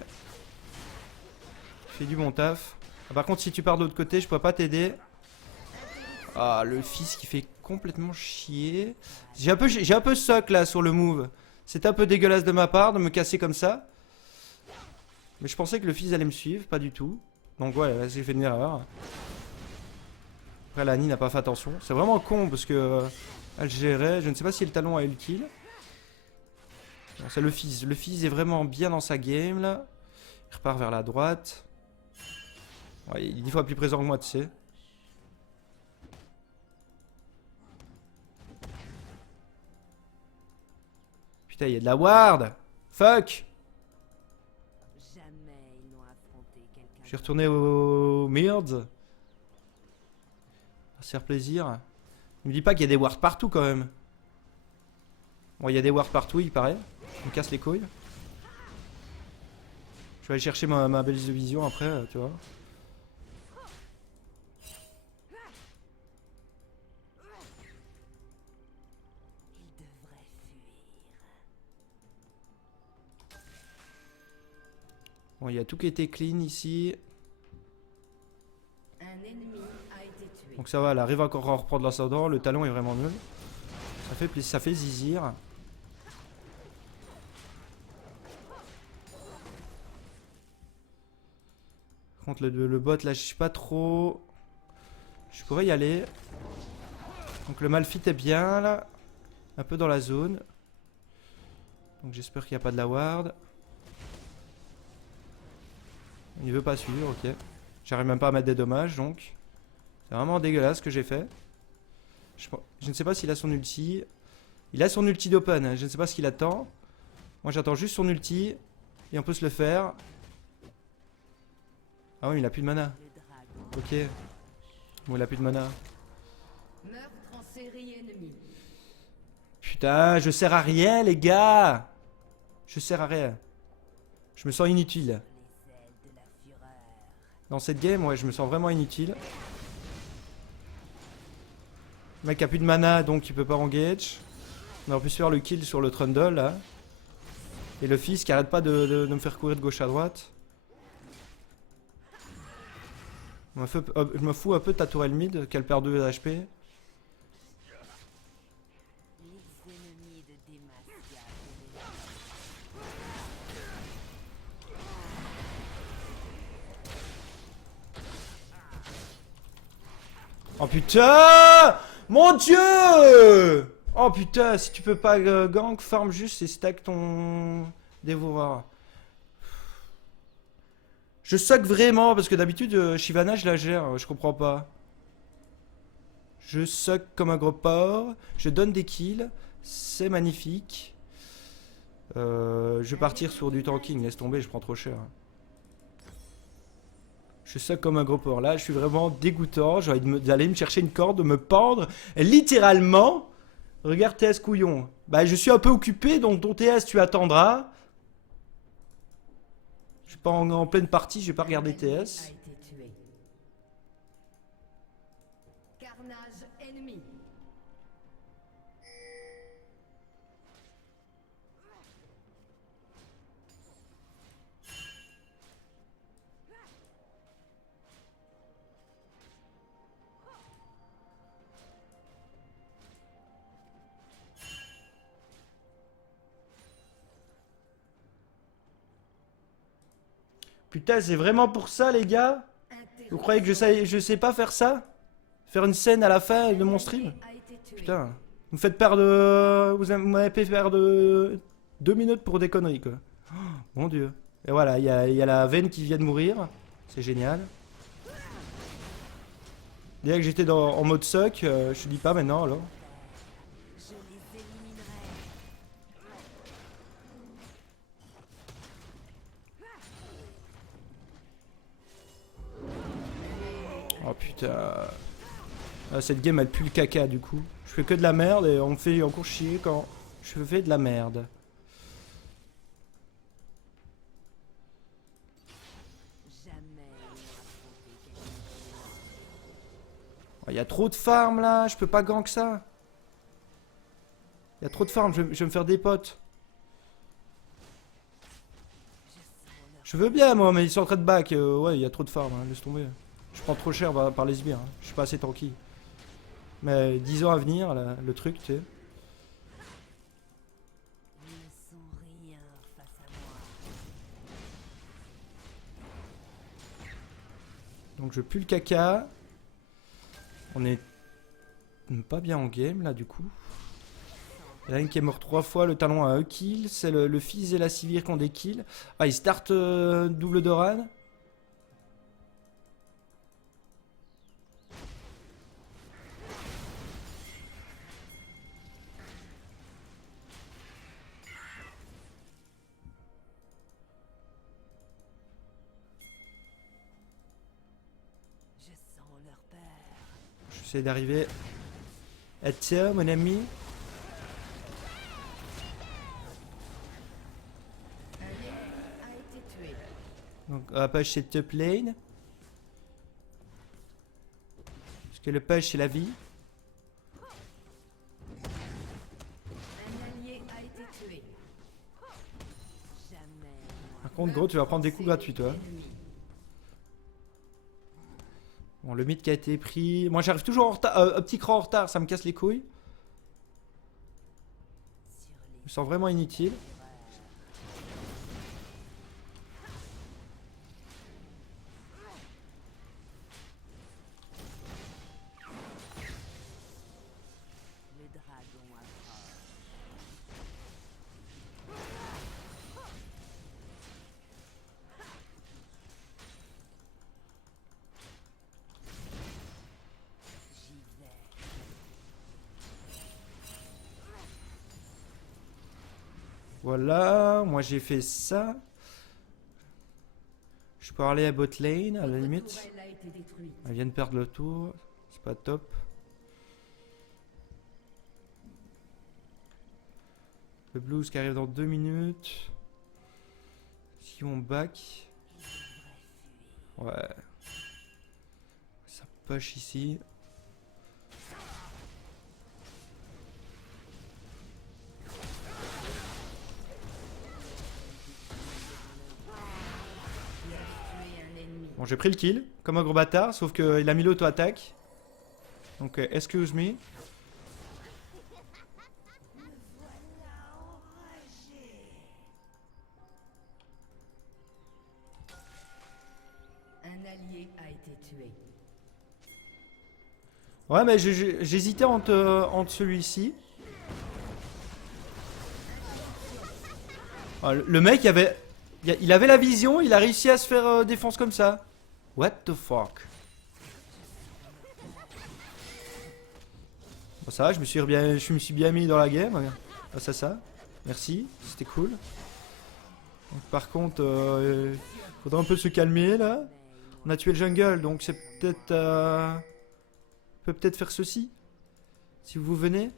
Qui fait du bon taf. Ah, par contre si tu pars de l'autre côté je pourrais pas t'aider. Ah, le fils qui fait complètement chier. J'ai un peu soc là sur le move. C'est un peu dégueulasse de ma part de me casser comme ça. Mais je pensais que le fils allait me suivre, pas du tout. Donc ouais, là j'ai fait une erreur. Après Lani n'a pas fait attention. C'est vraiment con parce que elle gérait. Je ne sais pas si le talon a eu le kill. Non, c'est le fils. Le fils est vraiment bien dans sa game là. Il repart vers la droite. Ouais, il est 10 fois plus présent que moi, tu sais. Putain, il y a de la ward. Fuck. Jamais ils n'ont affronté quelqu'un. Je suis retourné au Meards. Ça faire plaisir. Ne me dis pas qu'il y a des wards partout quand même. Bon, il y a des wards partout, il paraît. Je me casse les couilles. Je vais aller chercher ma belle vision après, tu vois. Ils devraient fuir. Bon, il y a tout qui était clean ici. Un ennemi a été tué. Donc ça va, elle arrive encore à reprendre l'ascendant. Le talon est vraiment nul. Ça fait plaisir, ça fait zizir. Par contre, le bot là, je sais pas trop. Je pourrais y aller. Donc le Malphite est bien là. Un peu dans la zone. Donc j'espère qu'il n'y a pas de la ward. Il veut pas suivre, ok. J'arrive même pas à mettre des dommages donc. C'est vraiment dégueulasse ce que j'ai fait. Je ne sais pas s'il a son ulti. Il a son ulti d'open, hein. Je ne sais pas ce qu'il attend. Moi j'attends juste son ulti. Et on peut se le faire. Ah oui, il a plus de mana. Le dragon. Ok. Bon, il a plus de mana. Meurtre en série ennemie. Putain, je sers à rien, les gars. Je sers à rien. Je me sens inutile. Les ailes de la fureur. Dans cette game, ouais, je me sens vraiment inutile. Le mec a plus de mana, donc il peut pas engage. On aurait pu se faire le kill sur le Trundle, là. Et le fils qui arrête pas de me faire courir de gauche à droite. Je me fous un peu de ta tourelle mid, qu'elle perd 2 HP. Les ennemis de Démastia. Oh putain! Mon dieu! Oh putain, si tu peux pas gank, farm juste et stack ton dévoreur. Je suck vraiment parce que d'habitude Shyvana je la gère, je comprends pas. Je suck comme un gros porc, je donne des kills, c'est magnifique. Je vais partir sur du tanking, laisse tomber, je prends trop cher. Je suck comme un gros porc. Là, je suis vraiment dégoûtant. J'ai envie d'aller me chercher une corde, de me pendre. Et littéralement, regarde TS couillon. Bah, je suis un peu occupé, donc ton TS, tu attendras. Je suis pas en pleine partie, je vais pas regarder TS. A été tué. Carnage ennemi. Putain, c'est vraiment pour ça, les gars? Vous croyez que je sais pas faire ça? Faire une scène à la fin de mon stream? A été tué. Putain, vous me faites perdre. Vous m'avez fait perdre 2 minutes pour des conneries, quoi. Oh, mon dieu. Et voilà, il y a la veine qui vient de mourir. C'est génial. Dès que j'étais en mode soc, je te dis pas maintenant alors. Je les éliminerai. Oh putain. Ah, cette game elle pue le caca du coup. Je fais que de la merde et on me fait encore chier quand je fais de la merde. Jamais ils n'ont affronté quelqu'un. Il y a trop de farm là, je peux pas gank ça. Il y a trop de farm, je vais me faire des potes. Je veux bien moi, mais ils sont en train de back. Ouais, il y a trop de farm, hein, laisse tomber. Je prends trop cher par les sbires, hein. Je suis pas assez tanky. Mais 10 ans à venir, là, le truc, tu sais. Ils ne sont rien face à moi. Donc je pue le caca. On est pas bien en game là du coup. Il y en a une qui est mort 3 fois, le talon a un kill. C'est le fils et la civire qui ont des kills. Ah, il start double Doran. Je sens leur peur. J'essaie d'arriver. Tiens, mon ami. Un ennemi a été tué. Donc on va pas chez top lane. Parce que le push c'est la vie. Un allié a été tué. Jamais. Par contre, gros, tu vas prendre des coups gratuits, toi. Ennemi. Bon, le mid qui a été pris. Moi, j'arrive toujours en retard, un petit cran en retard, ça me casse les couilles. Sur Je les me sens vraiment inutile. le dragon approche. J'y vais. Voilà, moi j'ai fait ça. Je peux aller à bot lane à la Votre limite. tourelle a été détruite. Elle vient de perdre le tour. C'est pas top. Le blues qui arrive dans 2 minutes. Si on back. Ouais. Ça push ici. Tué un ennemi. Bon, j'ai pris le kill, comme un gros bâtard, sauf qu'il a mis l'auto-attaque. Donc, excuse me. Un allié a été tué. Ouais, mais j'hésitais entre celui-ci. Ah, le mec il avait la vision, il a réussi à se faire défense comme ça. What the fuck? Bon, ça va, je me suis bien mis dans la game. Grâce à ça. Merci, c'était cool. Donc, par contre, faudra un peu se calmer là. On a tué le jungle, donc c'est peut-être... on peut peut-être faire ceci. Si vous venez.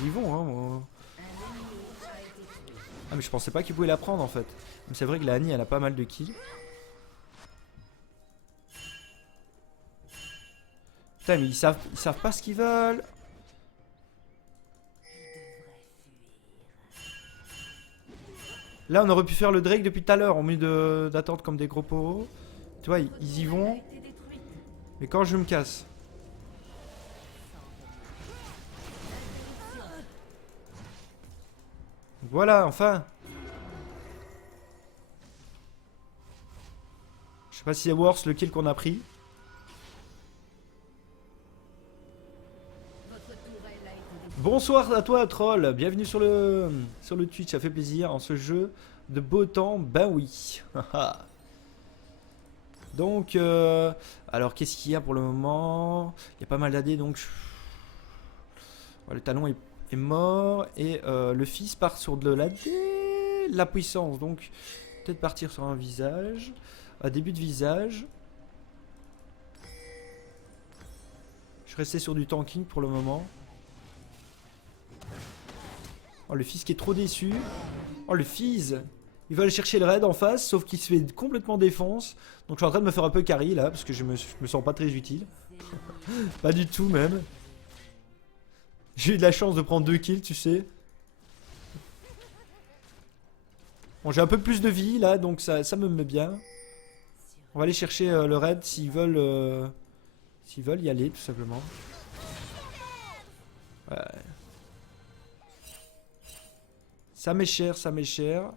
Ils y vont, hein. Moi. Ah, mais je pensais pas qu'ils pouvaient la prendre en fait. Mais c'est vrai que la Annie, elle a pas mal de kills. Putain, mais ils savent pas ce qu'ils veulent. Là, on aurait pu faire le Drake depuis tout à l'heure, au mieux d'attendre comme des gros poros. Tu vois, ils y vont. Mais quand je me casse. Voilà, enfin. Je sais pas si c'est worse le kill qu'on a pris. Bonsoir à toi troll, bienvenue sur le Twitch, ça fait plaisir en ce jeu de beau temps, ben oui. Donc, alors qu'est-ce qu'il y a pour le moment? Il y a pas mal d'AD donc... Ouais, le talon est mort et le fils part sur de l'AD, la puissance, donc peut-être partir sur un visage, un début de visage. Je restais sur du tanking pour le moment. Oh, le fils qui est trop déçu. Oh, le fils. Il va aller chercher le raid en face, sauf qu'il se fait complètement défense. Donc je suis en train de me faire un peu carry là, parce que je me sens pas très utile. Pas du tout même. J'ai eu de la chance de prendre 2 kills, tu sais. Bon, j'ai un peu plus de vie là, donc ça me met bien. On va aller chercher le raid s'ils veulent y aller, tout simplement. Ouais. Ça m'est cher, ça m'est cher.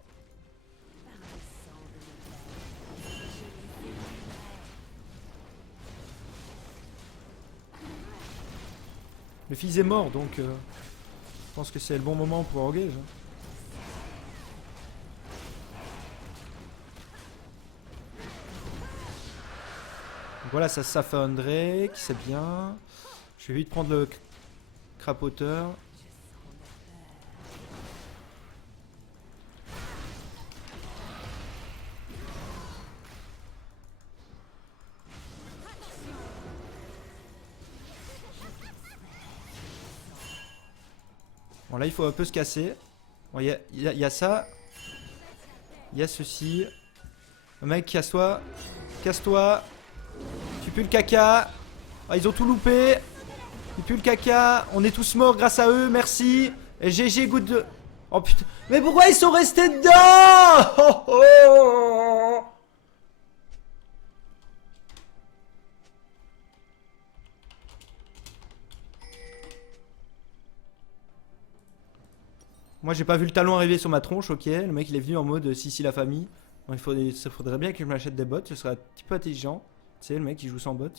Le fils est mort, donc je pense que c'est le bon moment pour engage. Donc voilà, ça fait un Drake, c'est bien. Je vais vite prendre le crapoteur. Bon là il faut un peu se casser. Bon, y a ça. Il y a ceci. Le mec, casse-toi. Casse-toi. Tu pues le caca. Ah, ils ont tout loupé. Ils puent le caca. On est tous morts grâce à eux, merci. Et GG good de... Oh putain. Mais pourquoi ils sont restés dedans? Oh, oh. Moi j'ai pas vu le talon arriver sur ma tronche, ok. Le mec il est venu en mode si la famille. Donc, ça faudrait bien que je m'achète des bots, ce serait un petit peu intelligent. Tu sais, le mec il joue sans bots.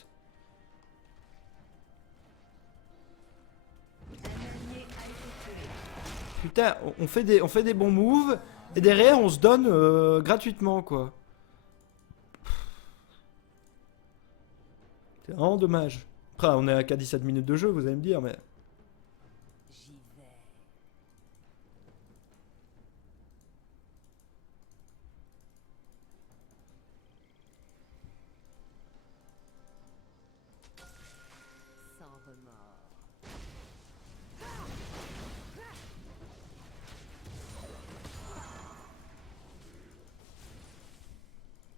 Putain, on fait des bons moves et derrière on se donne gratuitement quoi. C'est vraiment dommage. Après on est à qu'à 17 minutes de jeu, vous allez me dire, mais... J'y vais. Sans remords.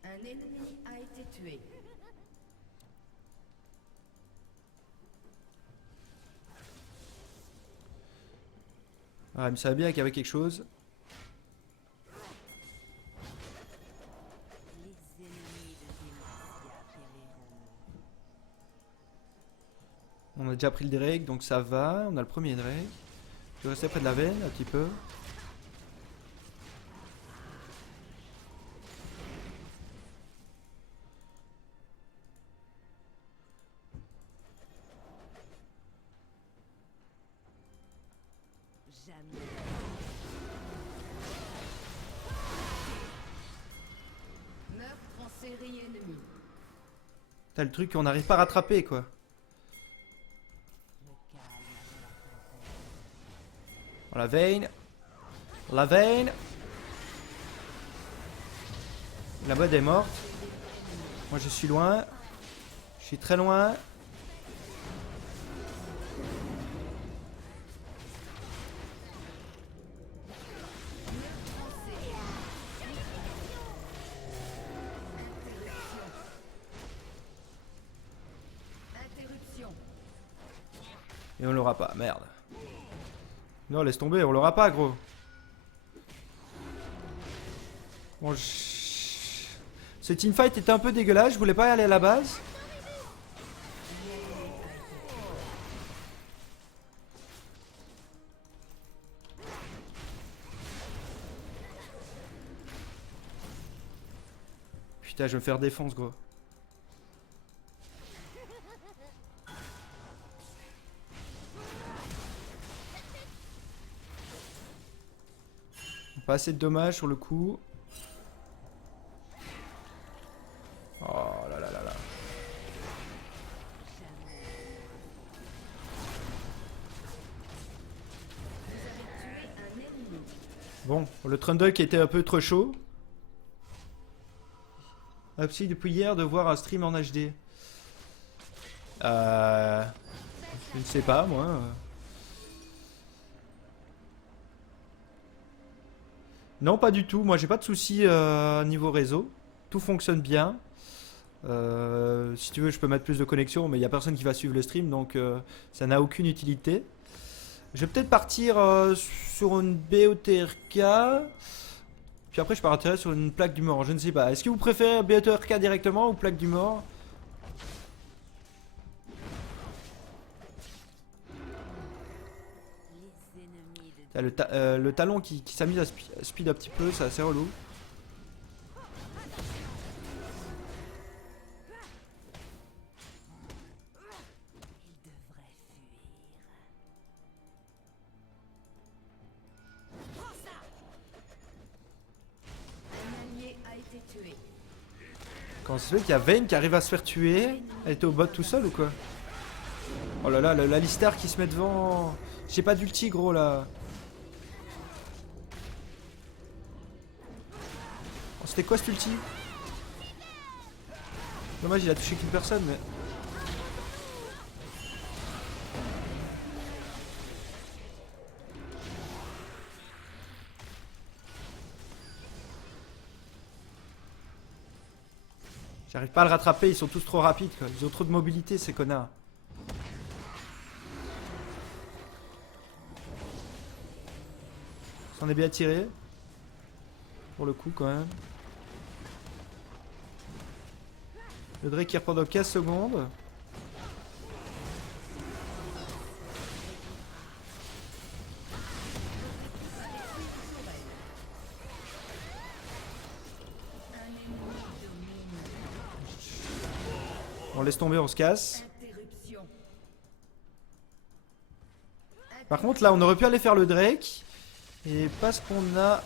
Un ennemi a été tué. Ah, il me savait bien qu'il y avait quelque chose. Les ennemis de Demacia périront. On a déjà pris le Drake, donc ça va. On a le premier Drake. Je vais rester près de la veine un petit peu. Jamais. Meurtre en série ennemie. T'as le truc qu'on n'arrive pas à rattraper quoi. Le calme avant la tempête. Oh, la Vayne. La Vayne. La mode est morte. Moi je suis loin. Je suis très loin. Interruption. Et on l'aura pas, merde. Non, laisse tomber, on l'aura pas, gros. Bon, ce teamfight était un peu dégueulasse, je voulais pas y aller à la base. Putain, je vais me faire défense, gros. Pas assez de dommages sur le coup. Oh là là là là. Tuer un ennemi. Bon, le Trundle qui était un peu trop chaud. Aussi depuis hier de voir un stream en HD. Je ne sais pas moi. Non, pas du tout. Moi, j'ai pas de soucis niveau réseau. Tout fonctionne bien. Si tu veux, je peux mettre plus de connexion, mais il y a personne qui va suivre le stream, donc ça n'a aucune utilité. Je vais peut-être partir sur une BOTRK. Puis après, je partirai sur une plaque du mort. Je ne sais pas. Est-ce que vous préférez BOTRK directement ou plaque du mort? Les ennemis de T'as le talon qui s'amuse à speed un petit peu, c'est assez relou. ils devraient fuir. Un allié a été tué. Quand c'est vrai qu'il y a Vayne qui arrive à se faire tuer. Elle était au bot tout seul ou quoi? Oh là là, l'Alistar qui se met devant. J'ai pas d'ulti gros là. Oh, c'était quoi cet ulti? Dommage, il a touché qu'une personne, mais. J'arrive pas à le rattraper, ils sont tous trop rapides quoi. Ils ont trop de mobilité ces connards. S'en est bien tiré. Pour le coup quand même. Le Drake qui reprend dans 15 secondes. On laisse tomber, on se casse. Interruption. Par contre là on aurait pu aller faire le Drake. Et parce qu'on a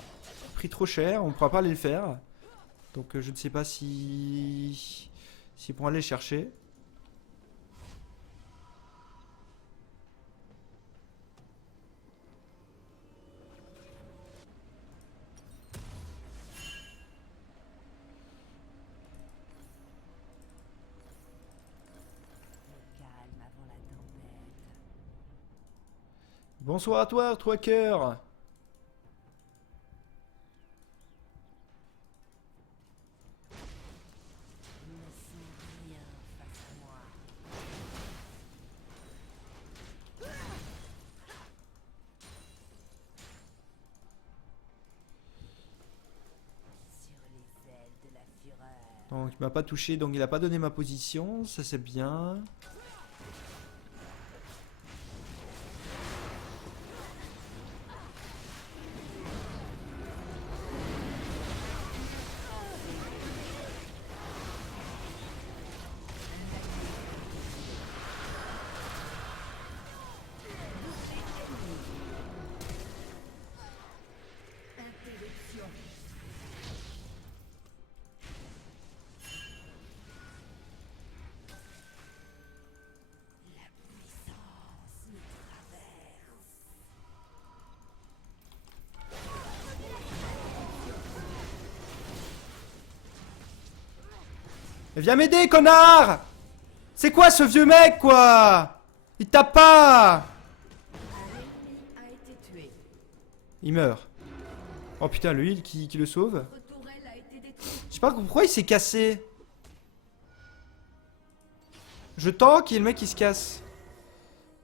pris trop cher, on ne pourra pas aller le faire. Donc je ne sais pas si pour aller le chercher. Le calme avant la tempête. Bonsoir à toi, trois cœurs. Ils ne sont rien face à moi. Sur les ailes de la fureur. Donc il m'a pas touché, donc il a pas donné ma position, ça c'est bien. Mais viens m'aider, connard! C'est quoi ce vieux mec, quoi? Il tape pas! Un ennemi a été tué. Il meurt. Oh putain, le heal qui le sauve. Votre tourelle a été détruite. Je sais pas pourquoi il s'est cassé. Je tank et le mec il se casse.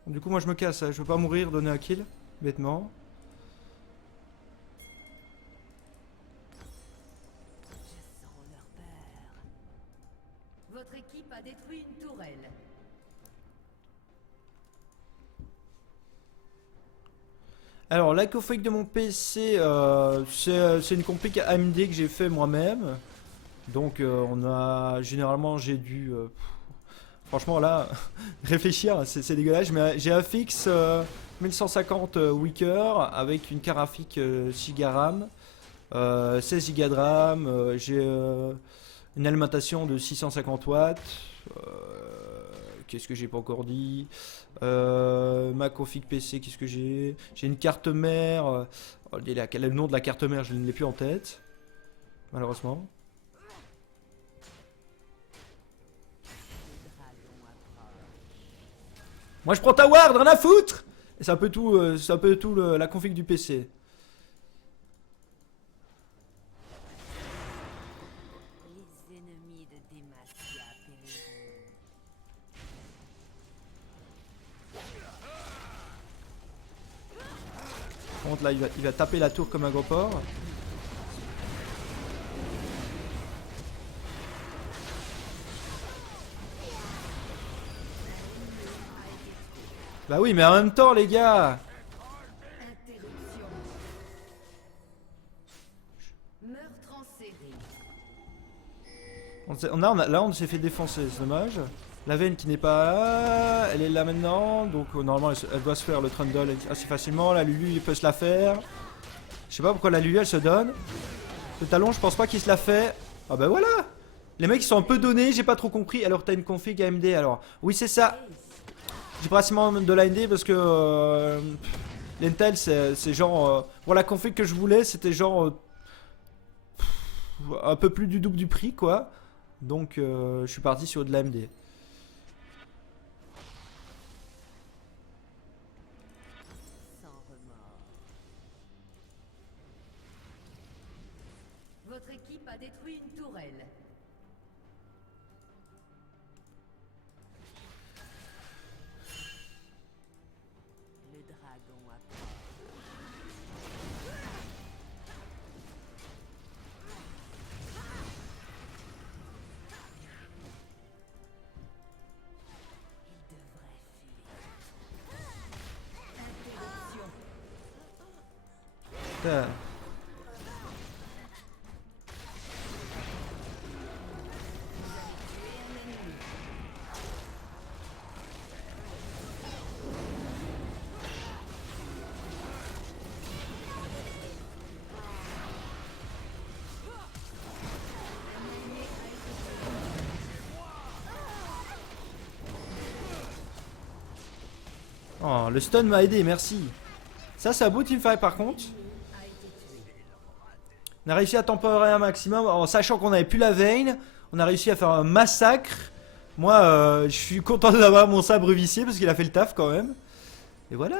Bon, du coup, moi je me casse. Hein. Je veux pas mourir, donner un kill. Bêtement. Je sens leur peur. Votre équipe a détruit une tourelle. Alors, la config de mon PC, c'est une config AMD que j'ai fait moi-même. Donc, généralement, j'ai dû. Franchement, là, réfléchir, c'est dégueulasse. Mais j'ai un fixe 1150 Weaker avec une carte graphique 6 Go RAM, 16 Go de RAM. J'ai une alimentation de 650 watts. Qu'est-ce que j'ai pas encore dit? Ma config PC, qu'est-ce que j'ai? J'ai une carte mère. Le nom de la carte mère, je ne l'ai plus en tête. Malheureusement. Le dragon approche. Moi je prends ta ward, rien à foutre! Et c'est un peu tout, la config du PC. Les ennemis de Demacia périront. Par contre là il va taper la tour comme un gros porc. Bah oui mais en même temps les gars. Interruption. Meurtre en série. Là on s'est fait défoncer, c'est dommage. La veine qui n'est pas là, elle est là maintenant. Donc normalement elle doit se faire le trundle assez facilement. La Lulu il peut se la faire. Je sais pas pourquoi la Lulu elle se donne. Le talon je pense pas qu'il se la fait. Ah bah voilà. Les mecs ils sont un peu donnés, j'ai pas trop compris. Alors t'as une config AMD alors. Oui c'est ça. J'ai pratiquement de l'AMD parce que l'Intel c'est genre pour la config que je voulais c'était genre un peu plus du double du prix quoi. Donc je suis parti sur de l'AMD. Sans remords. Votre équipe a détruit une tourelle. Le dragon approche. Il devrait fuir. Interruption. Putain. Oh, le stun m'a aidé, merci. Ça, c'est un beau teamfight par contre. On a réussi à temporer un maximum en sachant qu'on n'avait plus la veine. On a réussi à faire un massacre. Moi, je suis content d'avoir mon sabre vicié parce qu'il a fait le taf quand même. Et voilà.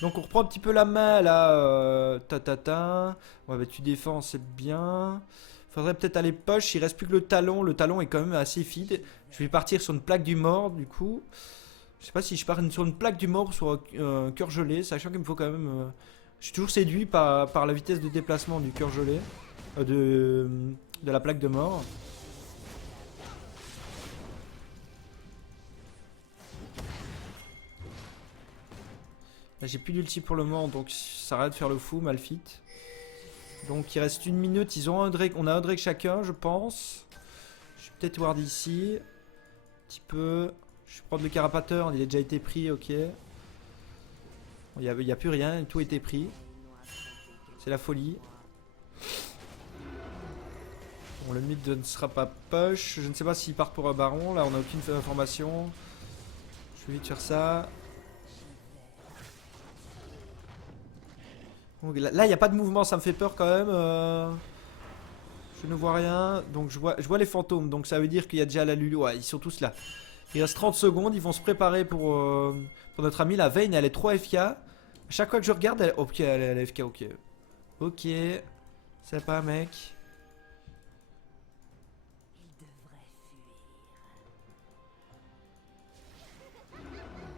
Donc on reprend un petit peu la main là. Ouais, bah tu défends, c'est bien. Faudrait peut-être aller poche. Il reste plus que le talon. Le talon est quand même assez feed. Je vais partir sur une plaque du mort du coup. Je sais pas si je pars sur une plaque du mort ou sur un cœur gelé, sachant qu'il me faut quand même. Je suis toujours séduit par la vitesse de déplacement du cœur gelé, de la plaque de mort. Là j'ai plus d'ulti pour le moment, donc ça arrête de faire le fou, Malfit. Donc il reste une minute, ils ont un Drake, on a un Drake chacun, je pense. Je vais peut-être ward ici, un petit peu. Je vais prendre le carapateur, il a déjà été pris, ok. Il n'y a plus rien, tout a été pris. C'est la folie. Bon, le mid ne sera pas push. Je ne sais pas s'il part pour un baron. Là, on n'a aucune information. Je vais vite faire ça. Donc, là, il n'y a pas de mouvement, ça me fait peur quand même. Je ne vois rien. Donc je vois les fantômes. Donc ça veut dire qu'il y a déjà la Lulu. Ouais, ils sont tous là. Il reste 30 secondes. Ils vont se préparer pour notre amie. La Vayne, elle est 3 FK. À chaque fois que je regarde, elle... Ok, elle est FK, ok. Ok. C'est pas, mec. Il devrait fuir. Le calme.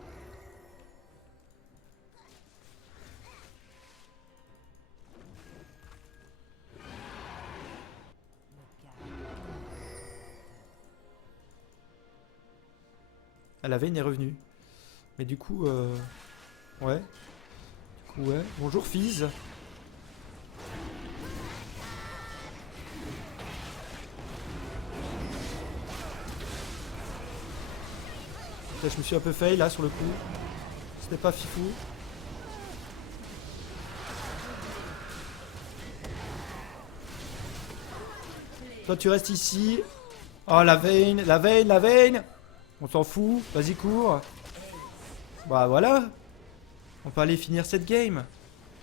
Ah, la Vayne est revenue. Mais du coup, ouais. Du coup, ouais. Bonjour, Fizz. Putain, je me suis un peu fail là sur le coup. C'était pas fifou. Toi, tu restes ici. Oh, la Vayne, la Vayne, la Vayne. On s'en fout. Vas-y, cours. Bah voilà. On peut aller finir cette game.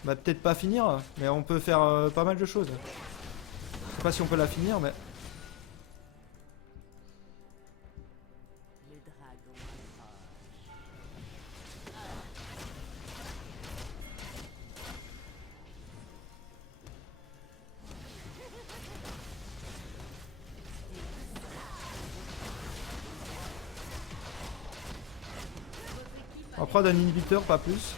Bah peut-être pas finir, mais on peut faire pas mal de choses. Je sais pas si on peut la finir, mais... Le dragon approche. On va prendre un inhibiteur, pas plus.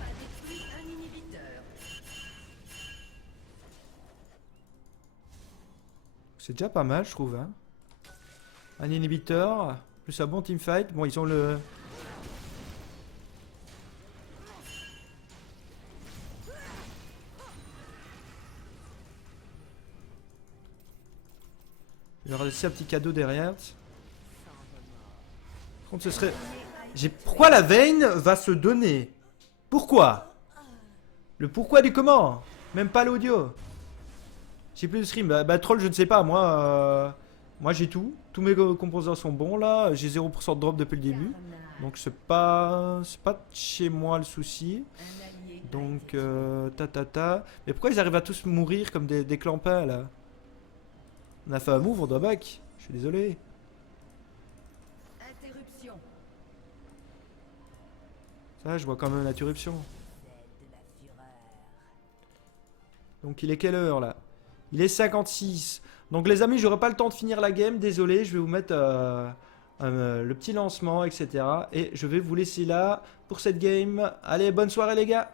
A détruit un inhibiteur. C'est déjà pas mal, je trouve. Hein. Un inhibiteur, plus un bon teamfight. Bon, ils ont le... Je vais leur laisser un petit cadeau derrière. Par contre, ce serait... Pourquoi la Vayne va se donner? Pourquoi? Le pourquoi du comment? Même pas l'audio. J'ai plus de stream. Bah, troll, je ne sais pas. Moi j'ai tout. Tous mes composants sont bons là. J'ai 0% de drop depuis le début. Donc c'est pas chez moi le souci. Un allié Donc Mais pourquoi ils arrivent à tous mourir comme des clampins là? On a fait un move, on doit back. Je suis désolé. interruption. Ça, je vois quand même l'interruption. C'est de la fureur. Donc il est quelle heure là? Il est 56. Donc les amis, j'aurai pas le temps de finir la game. Désolé, je vais vous mettre le petit lancement, etc. Et je vais vous laisser là pour cette game. Allez, bonne soirée les gars.